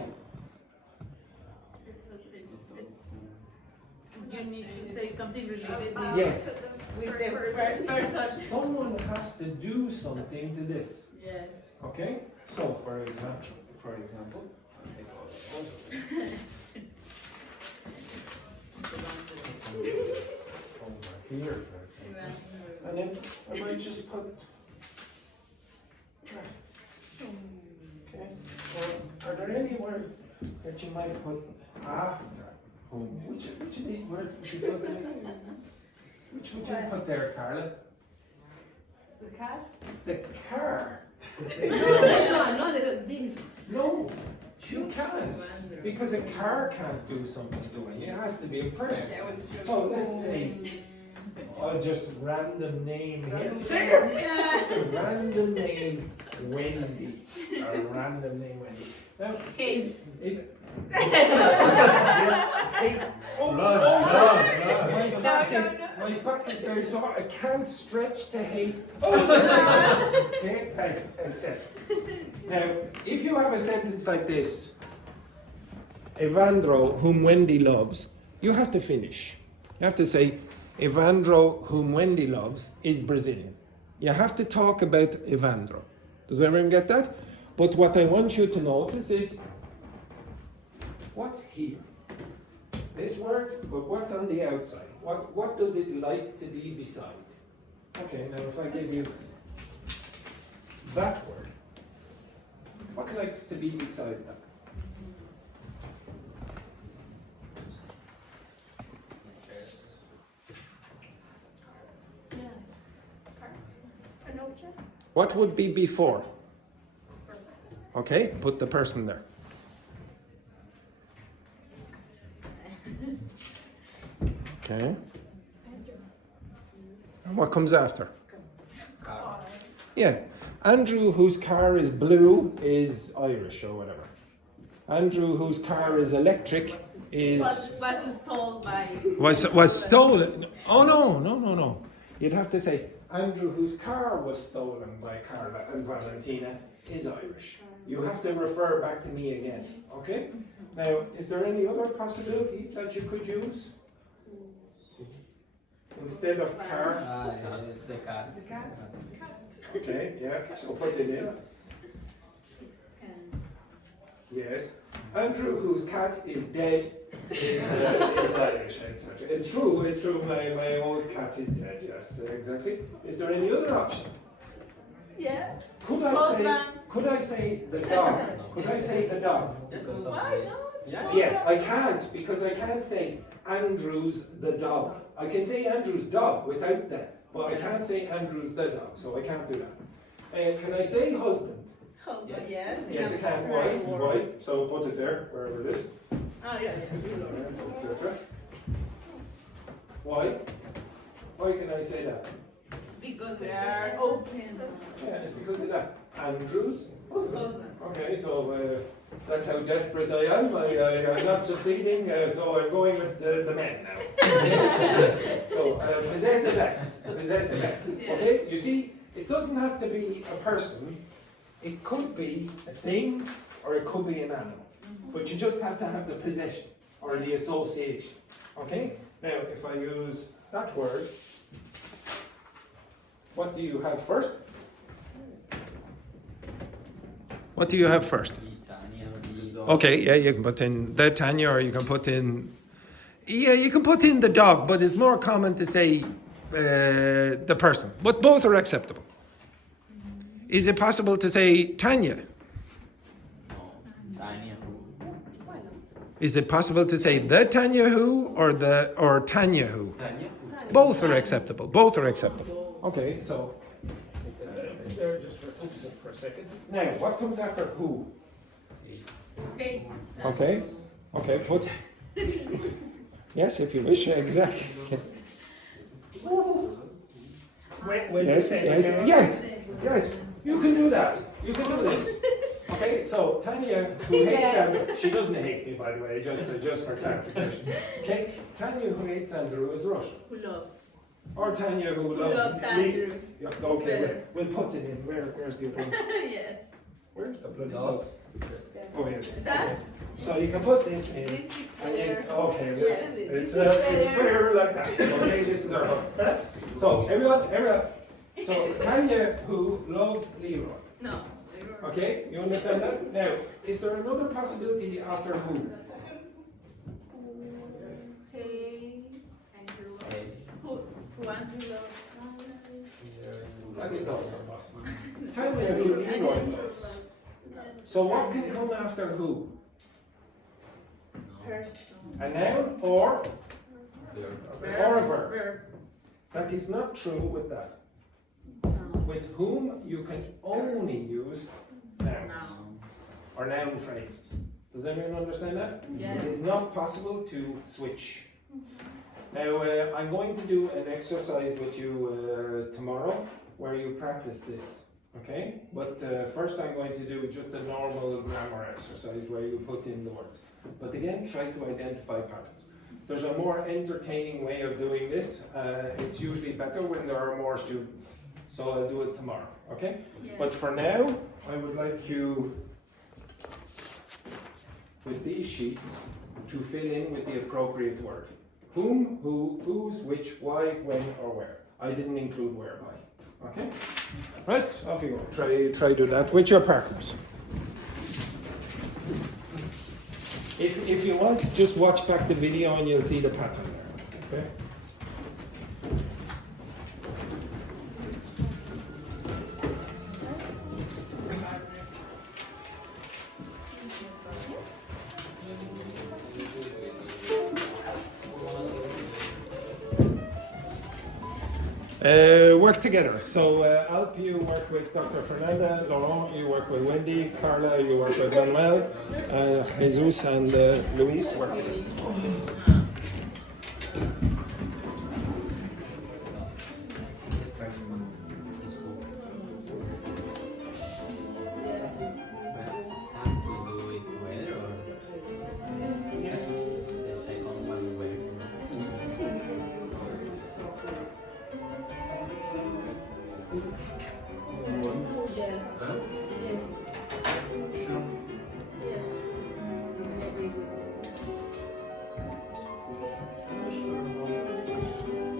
You need to say something related with, Yes. with the first person. Someone has to do something to this. Yes. Okay? So, for example, I'll take all that over here, for example. And then I might just put. Okay. So, are there any words that you might put after whom? Which of these words would you put in? Which would you put there, Carla? The cat? The car. No, this. No, you can't. Because a car can't do something to it. It has to be a person. So let's say, just random name here. There! Just a random name, Wendy. A random name, Wendy. Now, Kate. is Kate. My back is very sore. I can't stretch to hate. Okay, right, that's it. Now, if you have a sentence like this, Evandro, whom Wendy loves, you have to finish. You have to say, Evandro, whom Wendy loves, is Brazilian. You have to talk about Evandro. Does everyone get that? But what I want you to notice is, what's here? This word, but what's on the outside? What does it like to be beside? Okay, now if I give you that word, what likes to be beside that? An object? What would be before? Okay, put the person there. Okay. And what comes after? Car. Yeah. Andrew, whose car is blue, is Irish or whatever. Andrew, whose car is electric, is Was installed by. was stolen. Oh no. You'd have to say Andrew, whose car was stolen by Carla and Valentina, is Irish. You have to refer back to me again. Okay? Now, is there any other possibility that you could use? Instead of car? The cat. The cat? Okay, yeah, so put it in. Yes. Andrew, whose cat is dead, is Irish, etc. It's true, my old cat is dead, yes, exactly. Is there any other option? Yeah. Could I say the dog? Could I say the dog? Why not? Yeah, I can't, because I can't say Andrew's the dog. I can say Andrew's dog without that, but I can't say Andrew's the dog, so I can't do that. Can I say husband? Husband, yes. Yes, I can. Why? So put it there, wherever it is. Oh, yeah. Yes, etc. Why? Why can I say that? Because we are open. Yeah, it's because of that. Andrew's husband. Husband. Okay, so that's how desperate I am. I'm not succeeding, so I'm going with the men now. So possessive-s. Okay, you see, it doesn't have to be a person. It could be a thing, or it could be an animal. But you just have to have the possession or the association. Okay? Now, if I use that word, what do you have first? What do you have first? Tanya, Okay, yeah, you can put in the Tanya, or you can put in. Yeah, you can put in the dog, but it's more common to say the person. But both are acceptable. Is it possible to say Tanya? Tanya who? Is it possible to say the Tanya who or Tanya who? Tanya, Both are acceptable. Both are acceptable. Okay, so there just for a second. Now, what comes after who? Okay. Okay, put. Yes, if you wish, exactly. When you Yes, say yes, okay, yes, yes. You can do that. You can do this. Okay, so Tanya, who hates Andrew, she doesn't hate me, by the way, just for clarification. Okay, Tanya, who hates Andrew, is Russian. Who loves? Or Tanya, who loves Andrew. Yeah, It's okay, better. we'll put it in. Where's the other one? Yeah. Where's the bloody love? Oh, yes. That's So you can put this in. this is And then, better. okay, Yeah, it's this is prayer like that. Okay, this is our husband. So everyone. So Tanya, who loves Leroy. No. Okay, you understand that? Now, is there another possibility after who? Hey. Who Andrew loves? That is also possible. Tanya, who Leroy loves. So what can come after who? Person. A noun or a verb? Verb. That is not true with that. No. With whom you can only use nouns No. or noun phrases. Does anyone understand that? Yeah. It is not possible to switch. Now, I'm going to do an exercise with you tomorrow where you practice this, okay? But first I'm going to do just a normal grammar exercise where you put in the words. But again, try to identify patterns. There's a more entertaining way of doing this. It's usually better when there are more students. So I'll do it tomorrow, okay? Yeah. But for now, I would like you, with these sheets, to fill in with the appropriate word. Whom, who, whose, which, why, when, or where. I didn't include where, by. Okay? Right, off you go. Try do that with your partners. If you want, just watch back the video and you'll see the pattern there. Okay? Work together. So Alp, you work with Dr. Fernanda, Laurent, you work with Wendy, Carla, you work with Manuel, Jesus and Luis work together. have to do it together or the second one where? Yeah. Huh? Yes. Sure. Yes. I agree with you. I'm not sure about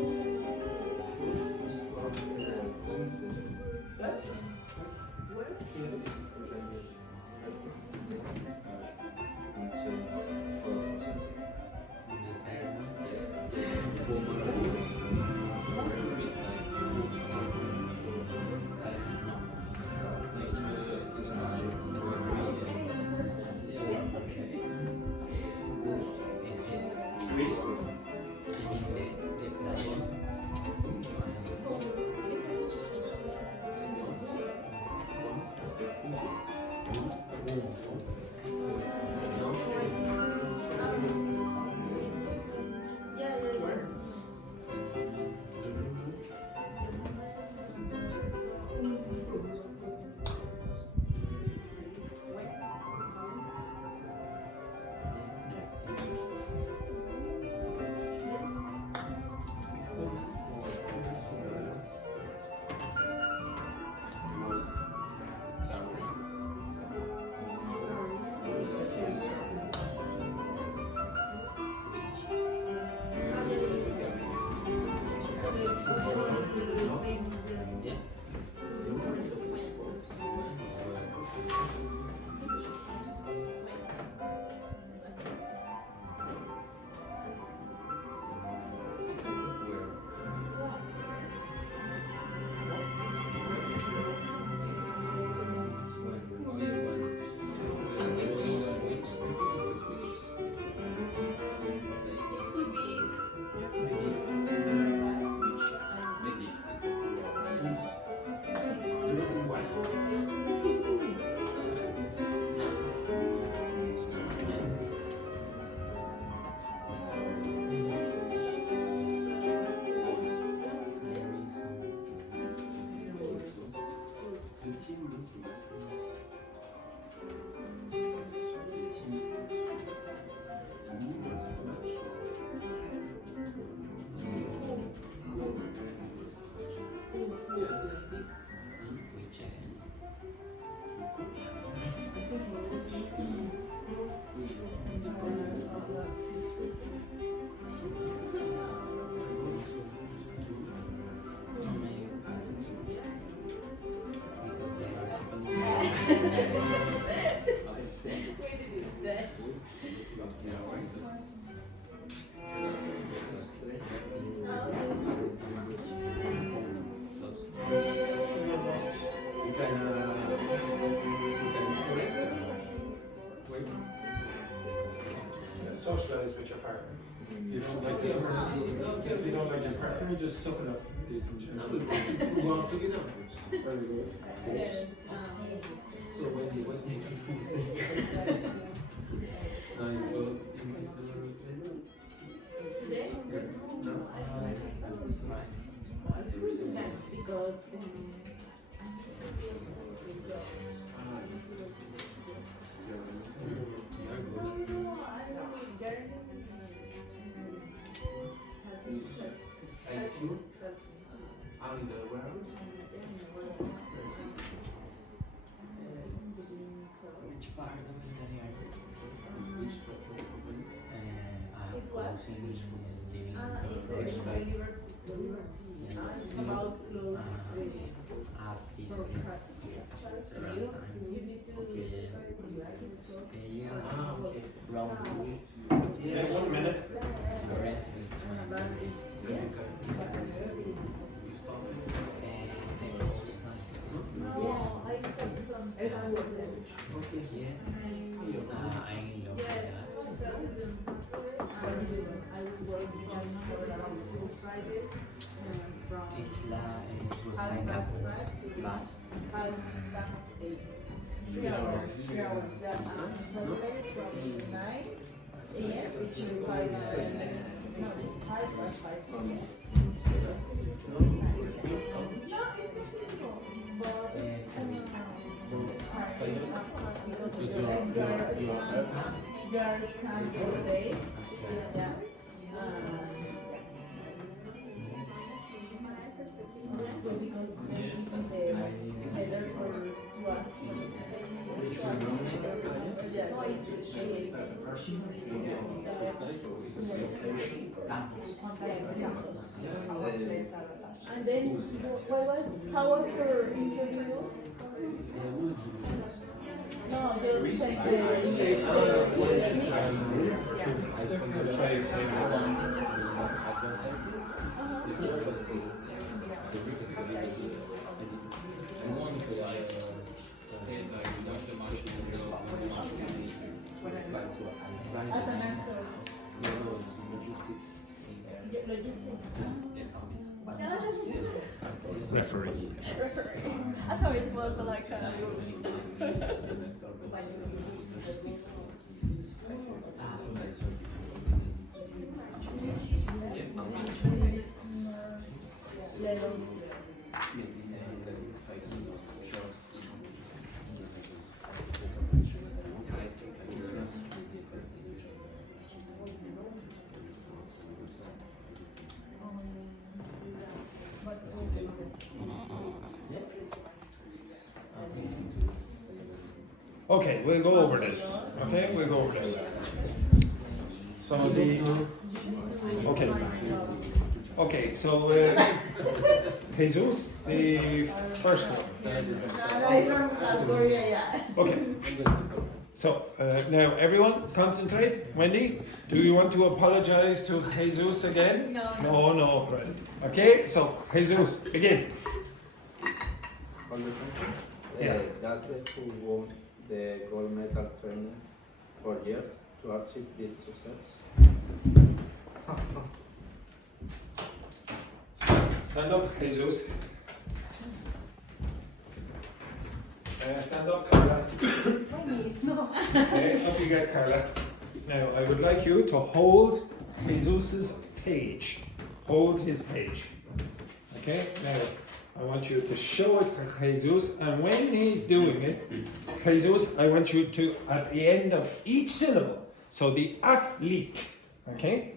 Luis? Yeah, yeah, yeah. Socialize with your partner. If you don't like your partner, just suck it up, ladies and gentlemen. We work together. Very good. So when you now you go Today? no. Because And you are in the warehouse? Which part of Italy are you? Which company? I have closing living in it's about clothes. this For cut. You need to Okay. round two. Yeah, 1 minute. The rest is You stop okay here. I love that. It's it was like a bus. 3 hours. 3 hours. Saturday from 9 a.m. to 5 no, 5 plus 5 p.m. You are standing all day. Yeah. That's good because the either for to us. Yeah. And then, how was your interview? No, just like the as an actor. Referee. I thought it was like Okay, we'll go over this. Okay, we'll go over this. So okay, so Jesus, the first one. Okay. So now everyone concentrate. Wendy, do you want to apologize to Jesus again? No, right. Okay, so Jesus, begin. Yeah. Dogme who won the gold medal training for years to achieve this success. Stand up, Jesus. Stand up, Carla. Okay, up you get, Carla. Now, I would like you to hold Jesus's page. Hold his page. Okay, now, I want you to show it to Jesus, and when he's doing it, Jesus, I want you to, at the end of each syllable, so the athlete, okay?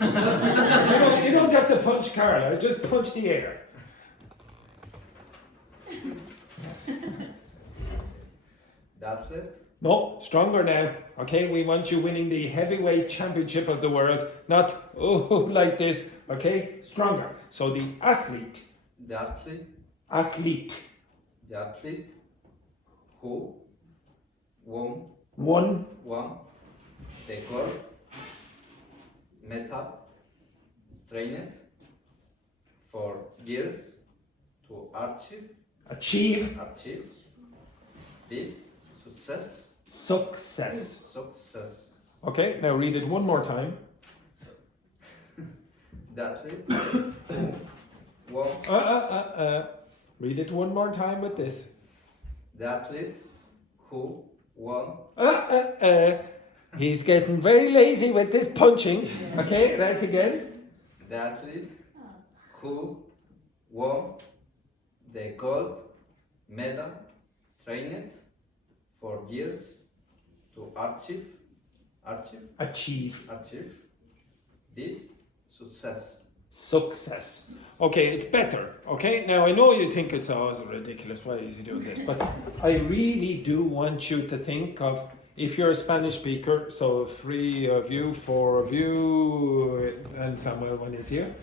you don't have to punch Carla, just punch the air. The athlete. No, stronger now. Okay, we want you winning the heavyweight championship of the world, not like this. Okay, stronger. So the athlete. The athlete. Athlete. The athlete who won the gold medal trained for years to achieve this success. Okay, now read it one more time. The athlete who won. Read it one more time with this. The athlete who won. He's getting very lazy with this punching. Okay, right again. The athlete who won the gold medal trained for years to achieve this success. Okay, it's better. Okay, now I know you think it's ridiculous. Why is he doing this? But I really do want you to think of, if you're a Spanish speaker, so 3 of you, 4 of you, and Samuel when he's here.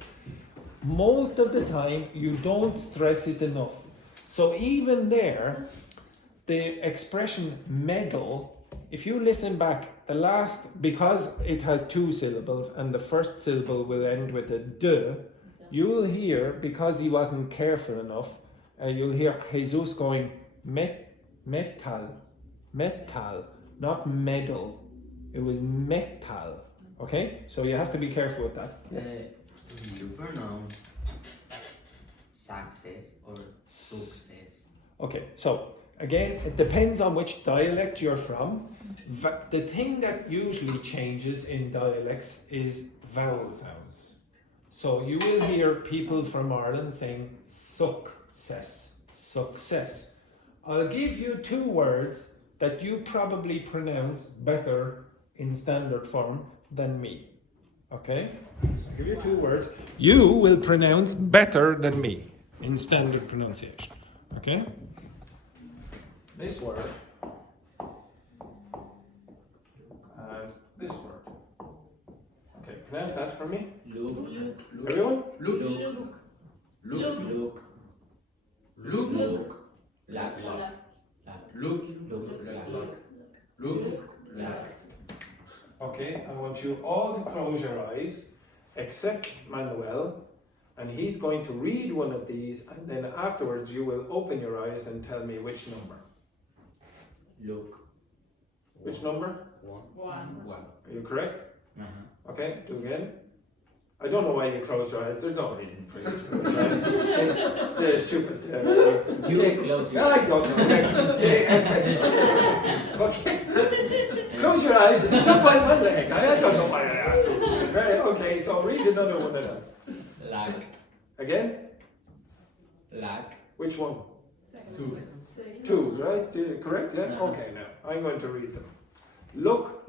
Most of the time, you don't stress it enough. So even there, the expression medal, if you listen back, the last, because it has 2 syllables and the first syllable will end with a d, you'll hear, because he wasn't careful enough, you'll hear Jesus going metal, not medal. It was metal. Okay? So you have to be careful with that. Yes. The pronouns success or success. Okay, so again, it depends on which dialect you're from. The thing that usually changes in dialects is vowel sounds. So you will hear people from Ireland saying success. I'll give you 2 words that you probably pronounce better in standard form than me. Okay? So I'll give you 2 words. You will pronounce better than me in standard pronunciation. Okay? This word and this word. Okay, pronounce that for me. Look. Everyone? Look. Okay, I want you all to close your eyes, except Manuel, and he's going to read one of these, and then afterwards you will open your eyes and tell me which number. Look. Which number? 1. Are you correct? Uh-huh. Okay, do again. I don't know why you close your eyes. There's no reason for you to close your eyes. It's stupid. You close your eyes. I don't know. Okay. Close your eyes and jump on one leg. I don't know why I asked you. Right, okay, so read another one of them. Lack. Again? Lack. Which one? 2. 2, right? Correct? Yeah? Uh-huh. Okay, now I'm going to read them. Look.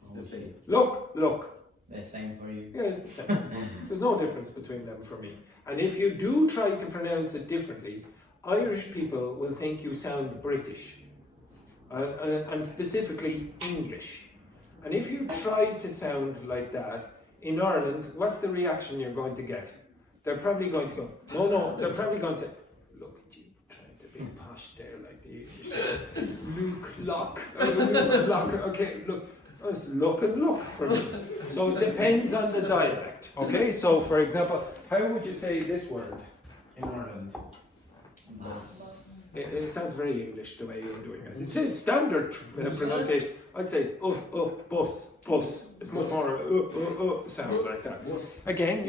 It's the same. Look. The same for you. Yeah, it's the same. There's no difference between them for me. And if you do try to pronounce it differently, Irish people will think you sound British, and specifically English. And if you try to sound like that, in Ireland, what's the reaction you're going to get? They're probably going to go, no, they're probably going to say, look, gee, trying to be posh there like the English. Look. Okay, look. It's look and look for me. So it depends on the dialect. Okay, so for example, how would you say this word in Ireland? Bus. It sounds very English the way you're doing it. It's standard pronunciation. I'd say bus. It's much more sound like that. Again,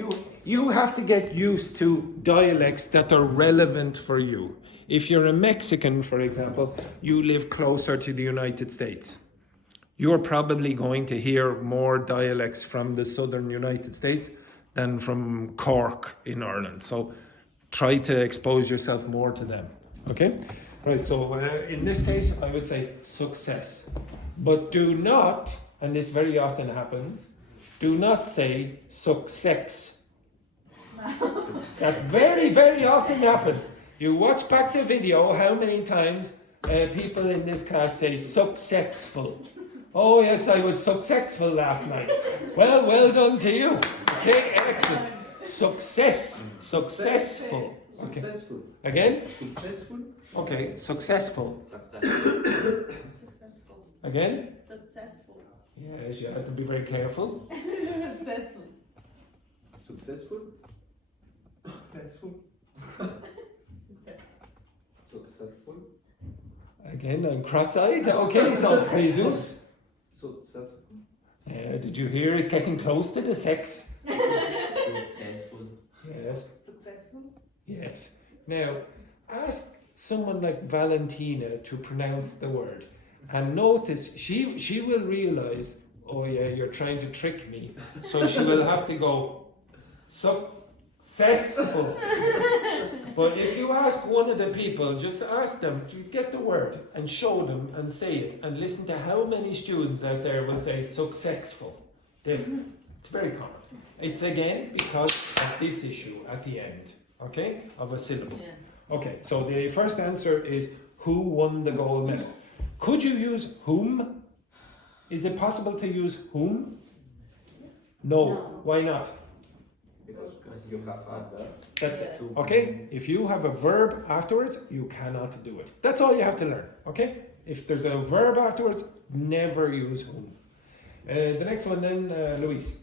you have to get used to dialects that are relevant for you. If you're a Mexican, for example, you live closer to the United States. You're probably going to hear more dialects from the southern United States than from Cork in Ireland. So try to expose yourself more to them. Okay? Right, so in this case, I would say success. But do not, and this very often happens, do not say success. That very, very often happens. You watch back the video, how many times people in this class say successful. Oh yes, I was successful last night. Well done to you. Okay, excellent. Success, successful. Okay. Successful. Again? Successful. Okay, successful. Successful. Successful. Again? Successful. Yes, you have to be very careful. Successful. Successful. Successful. Successful. Again, I'm cross-eyed. Okay, so Jesus. Successful. Did you hear it's getting close to the sex? Successful. Yes. Successful. Yes. Now, ask someone like Valentina to pronounce the word, and notice she will realize, oh yeah, you're trying to trick me. So she will have to go successful. But if you ask one of the people, just ask them to get the word and show them and say it, and listen to how many students out there will say successful. It's very common. It's again because of this issue at the end, okay, of a syllable. Yeah. Okay, so the first answer is who won the gold medal. Could you use whom? Is it possible to use whom? No. Why not? Because you have adverbs. That's it. Okay? If you have a verb afterwards, you cannot do it. That's all you have to learn. Okay? If there's a verb afterwards, never use whom. The next one then, Luis.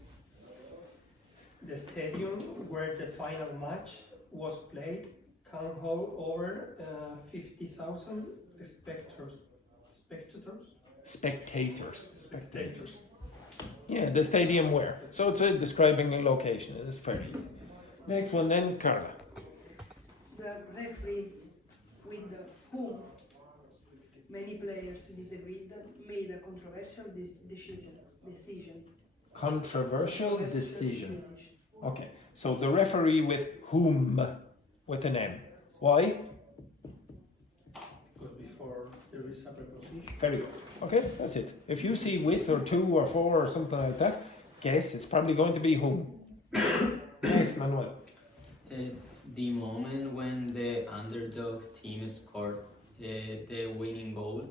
The stadium where the final match was played can hold over 50,000 spectators. Spectators. Yeah, the stadium where. So it's describing a location. It's fairly easy. Next one then, Carla. The referee with whom many players disagreed made a controversial decision. Controversial decision. Okay, so the referee with whom, with an M. Why? Because before there is a preposition. Very good. Okay, that's it. If you see with or to or for or something like that, guess it's probably going to be whom. Next, Manuel. The moment when the underdog team scored the winning goal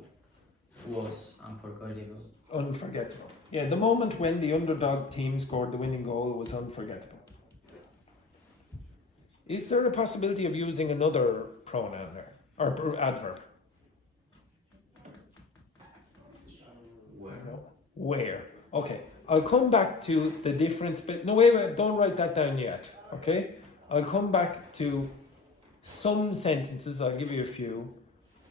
was unforgettable. Unforgettable. Yeah, the moment when the underdog team scored the winning goal was unforgettable. Is there a possibility of using another pronoun there? Or adverb? Where? No. Where? Okay. I'll come back to the difference, but no, wait, don't write that down yet. Okay? I'll come back to some sentences, I'll give you a few,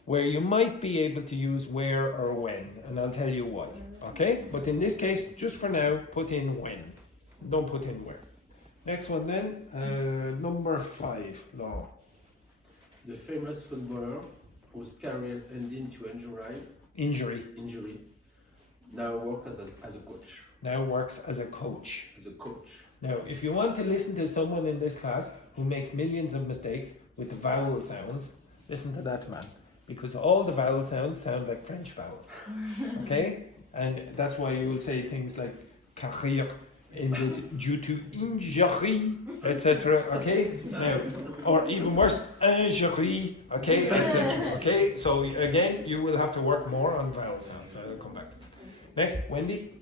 where you might be able to use where or when, and I'll tell you why. Okay? But in this case, just for now, put in when. Don't put in where. Next one then, number 5, Laurent. The famous footballer whose career ended to injury now works as a coach. Now works as a coach. As a coach. Now, if you want to listen to someone in this class who makes millions of mistakes with the vowel sounds, listen to that man. Because all the vowel sounds sound like French vowels. Okay? And that's why you will say things like carrière ended due to injury, etc. Okay? Now, or even worse, injury, okay, etc. Okay? So again, you will have to work more on vowel sounds. I'll come back to that. Next, Wendy.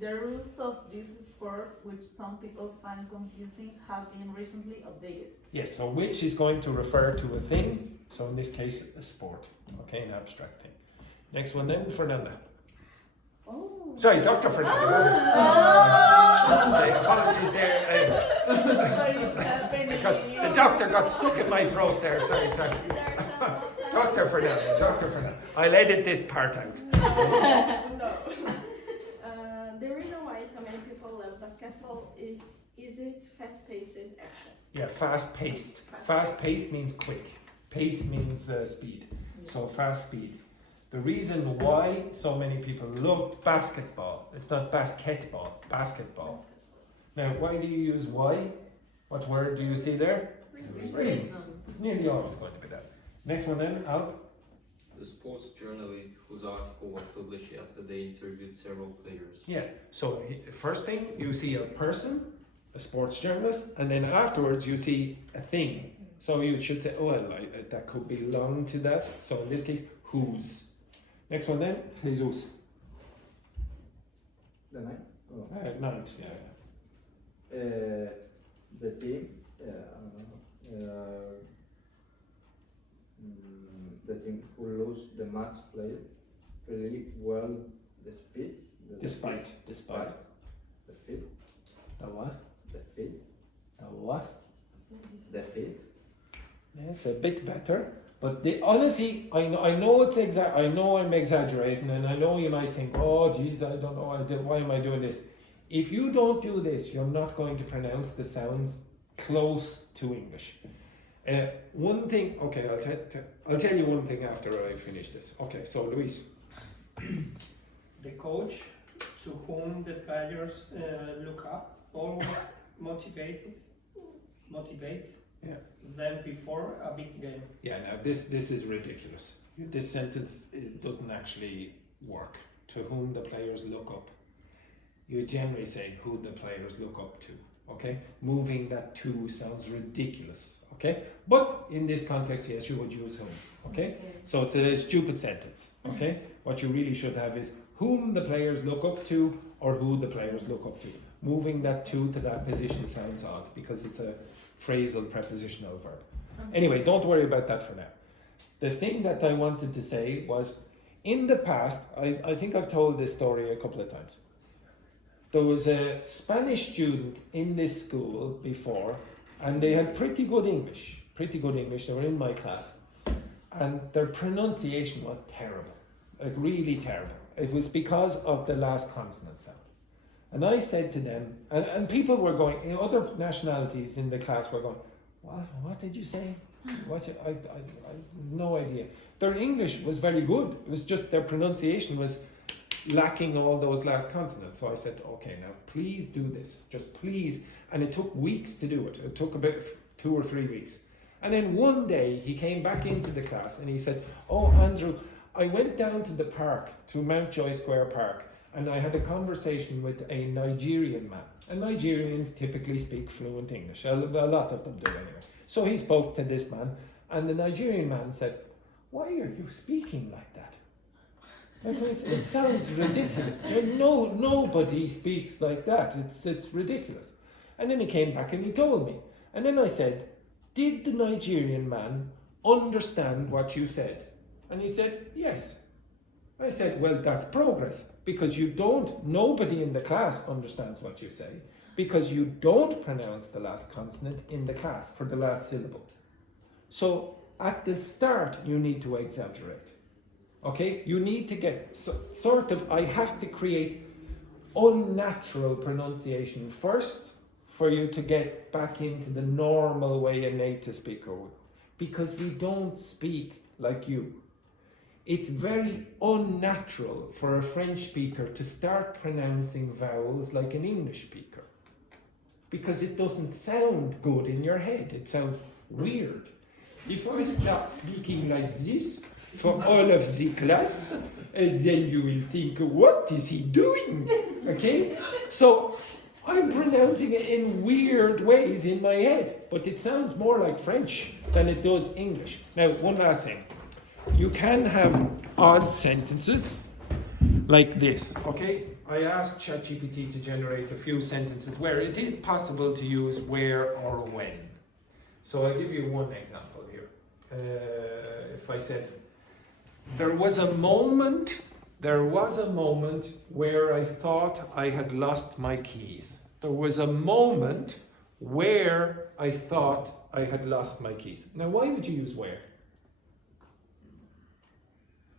The rules of this sport, which some people find confusing, have been recently updated. Yes, so which is going to refer to a thing, so in this case, a sport, okay, an abstract thing. Next one then, Fernanda. Oh. Sorry, Dr. Fernanda. Okay, apologies there. What is happening? The doctor got stuck in my throat there, sorry. Is there a sound Dr. Fernanda. I'll edit this part out. No. The reason why so many people love basketball is its fast-paced action. Yeah, fast-paced. Fast-paced means quick. Pace means speed. So fast speed. The reason why so many people love basketball, it's not basketball, basketball. Now, why do you use why? What word do you see there? Reason. It's nearly always going to be that. Next one then, Al. The sports journalist whose article was published yesterday interviewed several players. Yeah, so first thing, you see a person, a sports journalist, and then afterwards you see a thing. So you should say, oh, well, that could belong to that. So in this case, whose. Next one then, Jesus. The ninth? Oh. Ninth, yeah. The team, the team who lose the match played really well despite the fit. The what? The fit. The what? The fit. Yes, a bit better. But honestly, I know it's I know I'm exaggerating, and I know you might think, oh, geez, I don't know, why am I doing this? If you don't do this, you're not going to pronounce the sounds close to English. One thing, okay, I'll tell you one thing after I finish this. Okay, so Luis. The coach to whom the players look up always motivates them before a big game. Yeah, now this is ridiculous. This sentence doesn't actually work. To whom the players look up. You generally say who the players look up to. Okay, moving that to sounds ridiculous. Okay, but in this context, yes, you would use whom. Okay, so it's a stupid sentence. Okay, what you really should have is whom the players look up to or who the players look up to. Moving that to that position sounds odd because it's a phrasal prepositional verb. Anyway, don't worry about that for now. The thing that I wanted to say was, in the past, I think I've told this story a couple of times. There was a Spanish student in this school before, and they had pretty good English. They were in my class. And their pronunciation was terrible, like really terrible. It was because of the last consonant sound. And I said to them, and people were going, other nationalities in the class were going, what did you say? I no idea. Their English was very good. It was just their pronunciation was lacking all those last consonants. So I said, okay, now please do this, just please. And it took weeks to do it. It took about 2 or 3 weeks. And then one day he came back into the class and he said, oh, Andrew, I went down to the park, to Mountjoy Square Park, and I had a conversation with a Nigerian man. And Nigerians typically speak fluent English. A lot of them do anyway. So he spoke to this man, and the Nigerian man said, why are you speaking like that? It sounds ridiculous. Nobody speaks like that. It's ridiculous. And then he came back and he told me. And then I said, did the Nigerian man understand what you said? And he said, yes. I said, well, that's progress. Because nobody in the class understands what you say. Because you don't pronounce the last consonant in the class for the last syllable. So at the start, you need to exaggerate. Okay, you need to get I have to create unnatural pronunciation first for you to get back into the normal way a native speaker would. Because we don't speak like you. It's very unnatural for a French speaker to start pronouncing vowels like an English speaker. Because it doesn't sound good in your head, it sounds weird. If I start speaking like this, for all of the class, and then you will think, what is he doing? Okay? So I'm pronouncing it in weird ways in my head, but it sounds more like French than it does English. Now, one last thing. You can have odd sentences like this, okay? I asked ChatGPT to generate a few sentences where it is possible to use where or when. So I'll give you one example here. If I said, there was a moment where I thought I had lost my keys. There was a moment where I thought I had lost my keys. Now, why would you use where?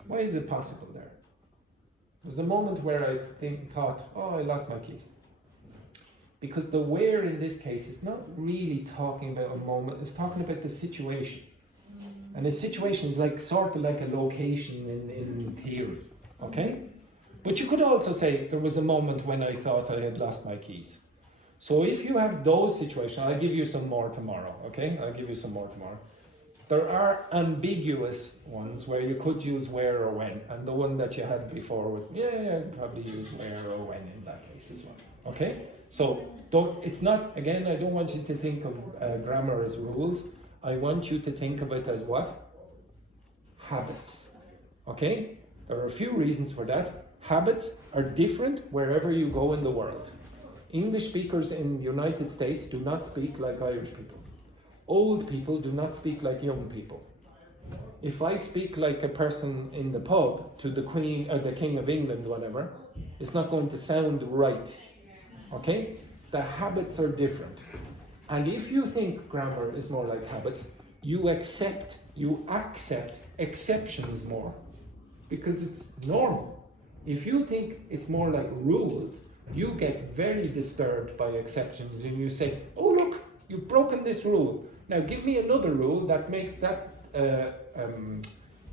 Why is it possible there? There's a moment where I thought, oh, I lost my keys. Because the where in this case is not really talking about a moment, it's talking about the situation. And the situation is like sort of like a location in theory, okay? But you could also say, there was a moment when I thought I had lost my keys. So if you have those situations, I'll give you some more tomorrow, okay? I'll give you some more tomorrow. There are ambiguous ones where you could use where or when, and the one that you had before was, probably use where or when in that case as well, okay? So it's not, again, I don't want you to think of grammar as rules. I want you to think of it as what? Habits, okay? There are a few reasons for that. Habits are different wherever you go in the world. English speakers in the United States do not speak like Irish people. Old people do not speak like young people. If I speak like a person in the pub to the Queen or the King of England, whatever, it's not going to sound right. Okay? The habits are different. And if you think grammar is more like habits, you accept exceptions more. Because it's normal. If you think it's more like rules, you get very disturbed by exceptions and you say, oh look, you've broken this rule. Now give me another rule that makes that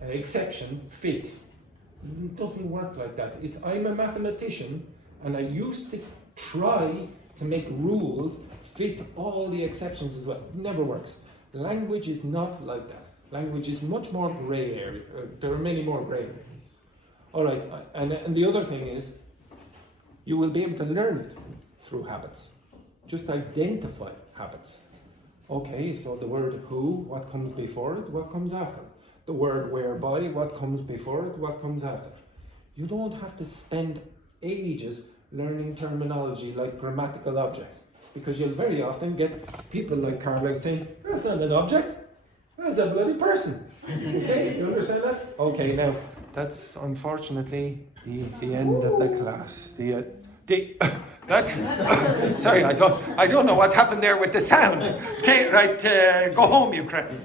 exception fit. It doesn't work like that. I'm a mathematician and I used to try to make rules fit all the exceptions as well. It never works. Language is not like that. Language is much more grey area. There are many more grey areas. All right, and the other thing is, you will be able to learn it through habits. Just identify habits. Okay, so the word who, what comes before it, what comes after it. The word whereby, what comes before it, what comes after it. You don't have to spend ages learning terminology like grammatical objects, because you'll very often get people like Carla saying, that's not an object, that's a bloody person. Okay, you understand that? Okay, now, that's unfortunately the end of the class. Sorry, I don't know what happened there with the sound. Okay, right, go home, you cretins.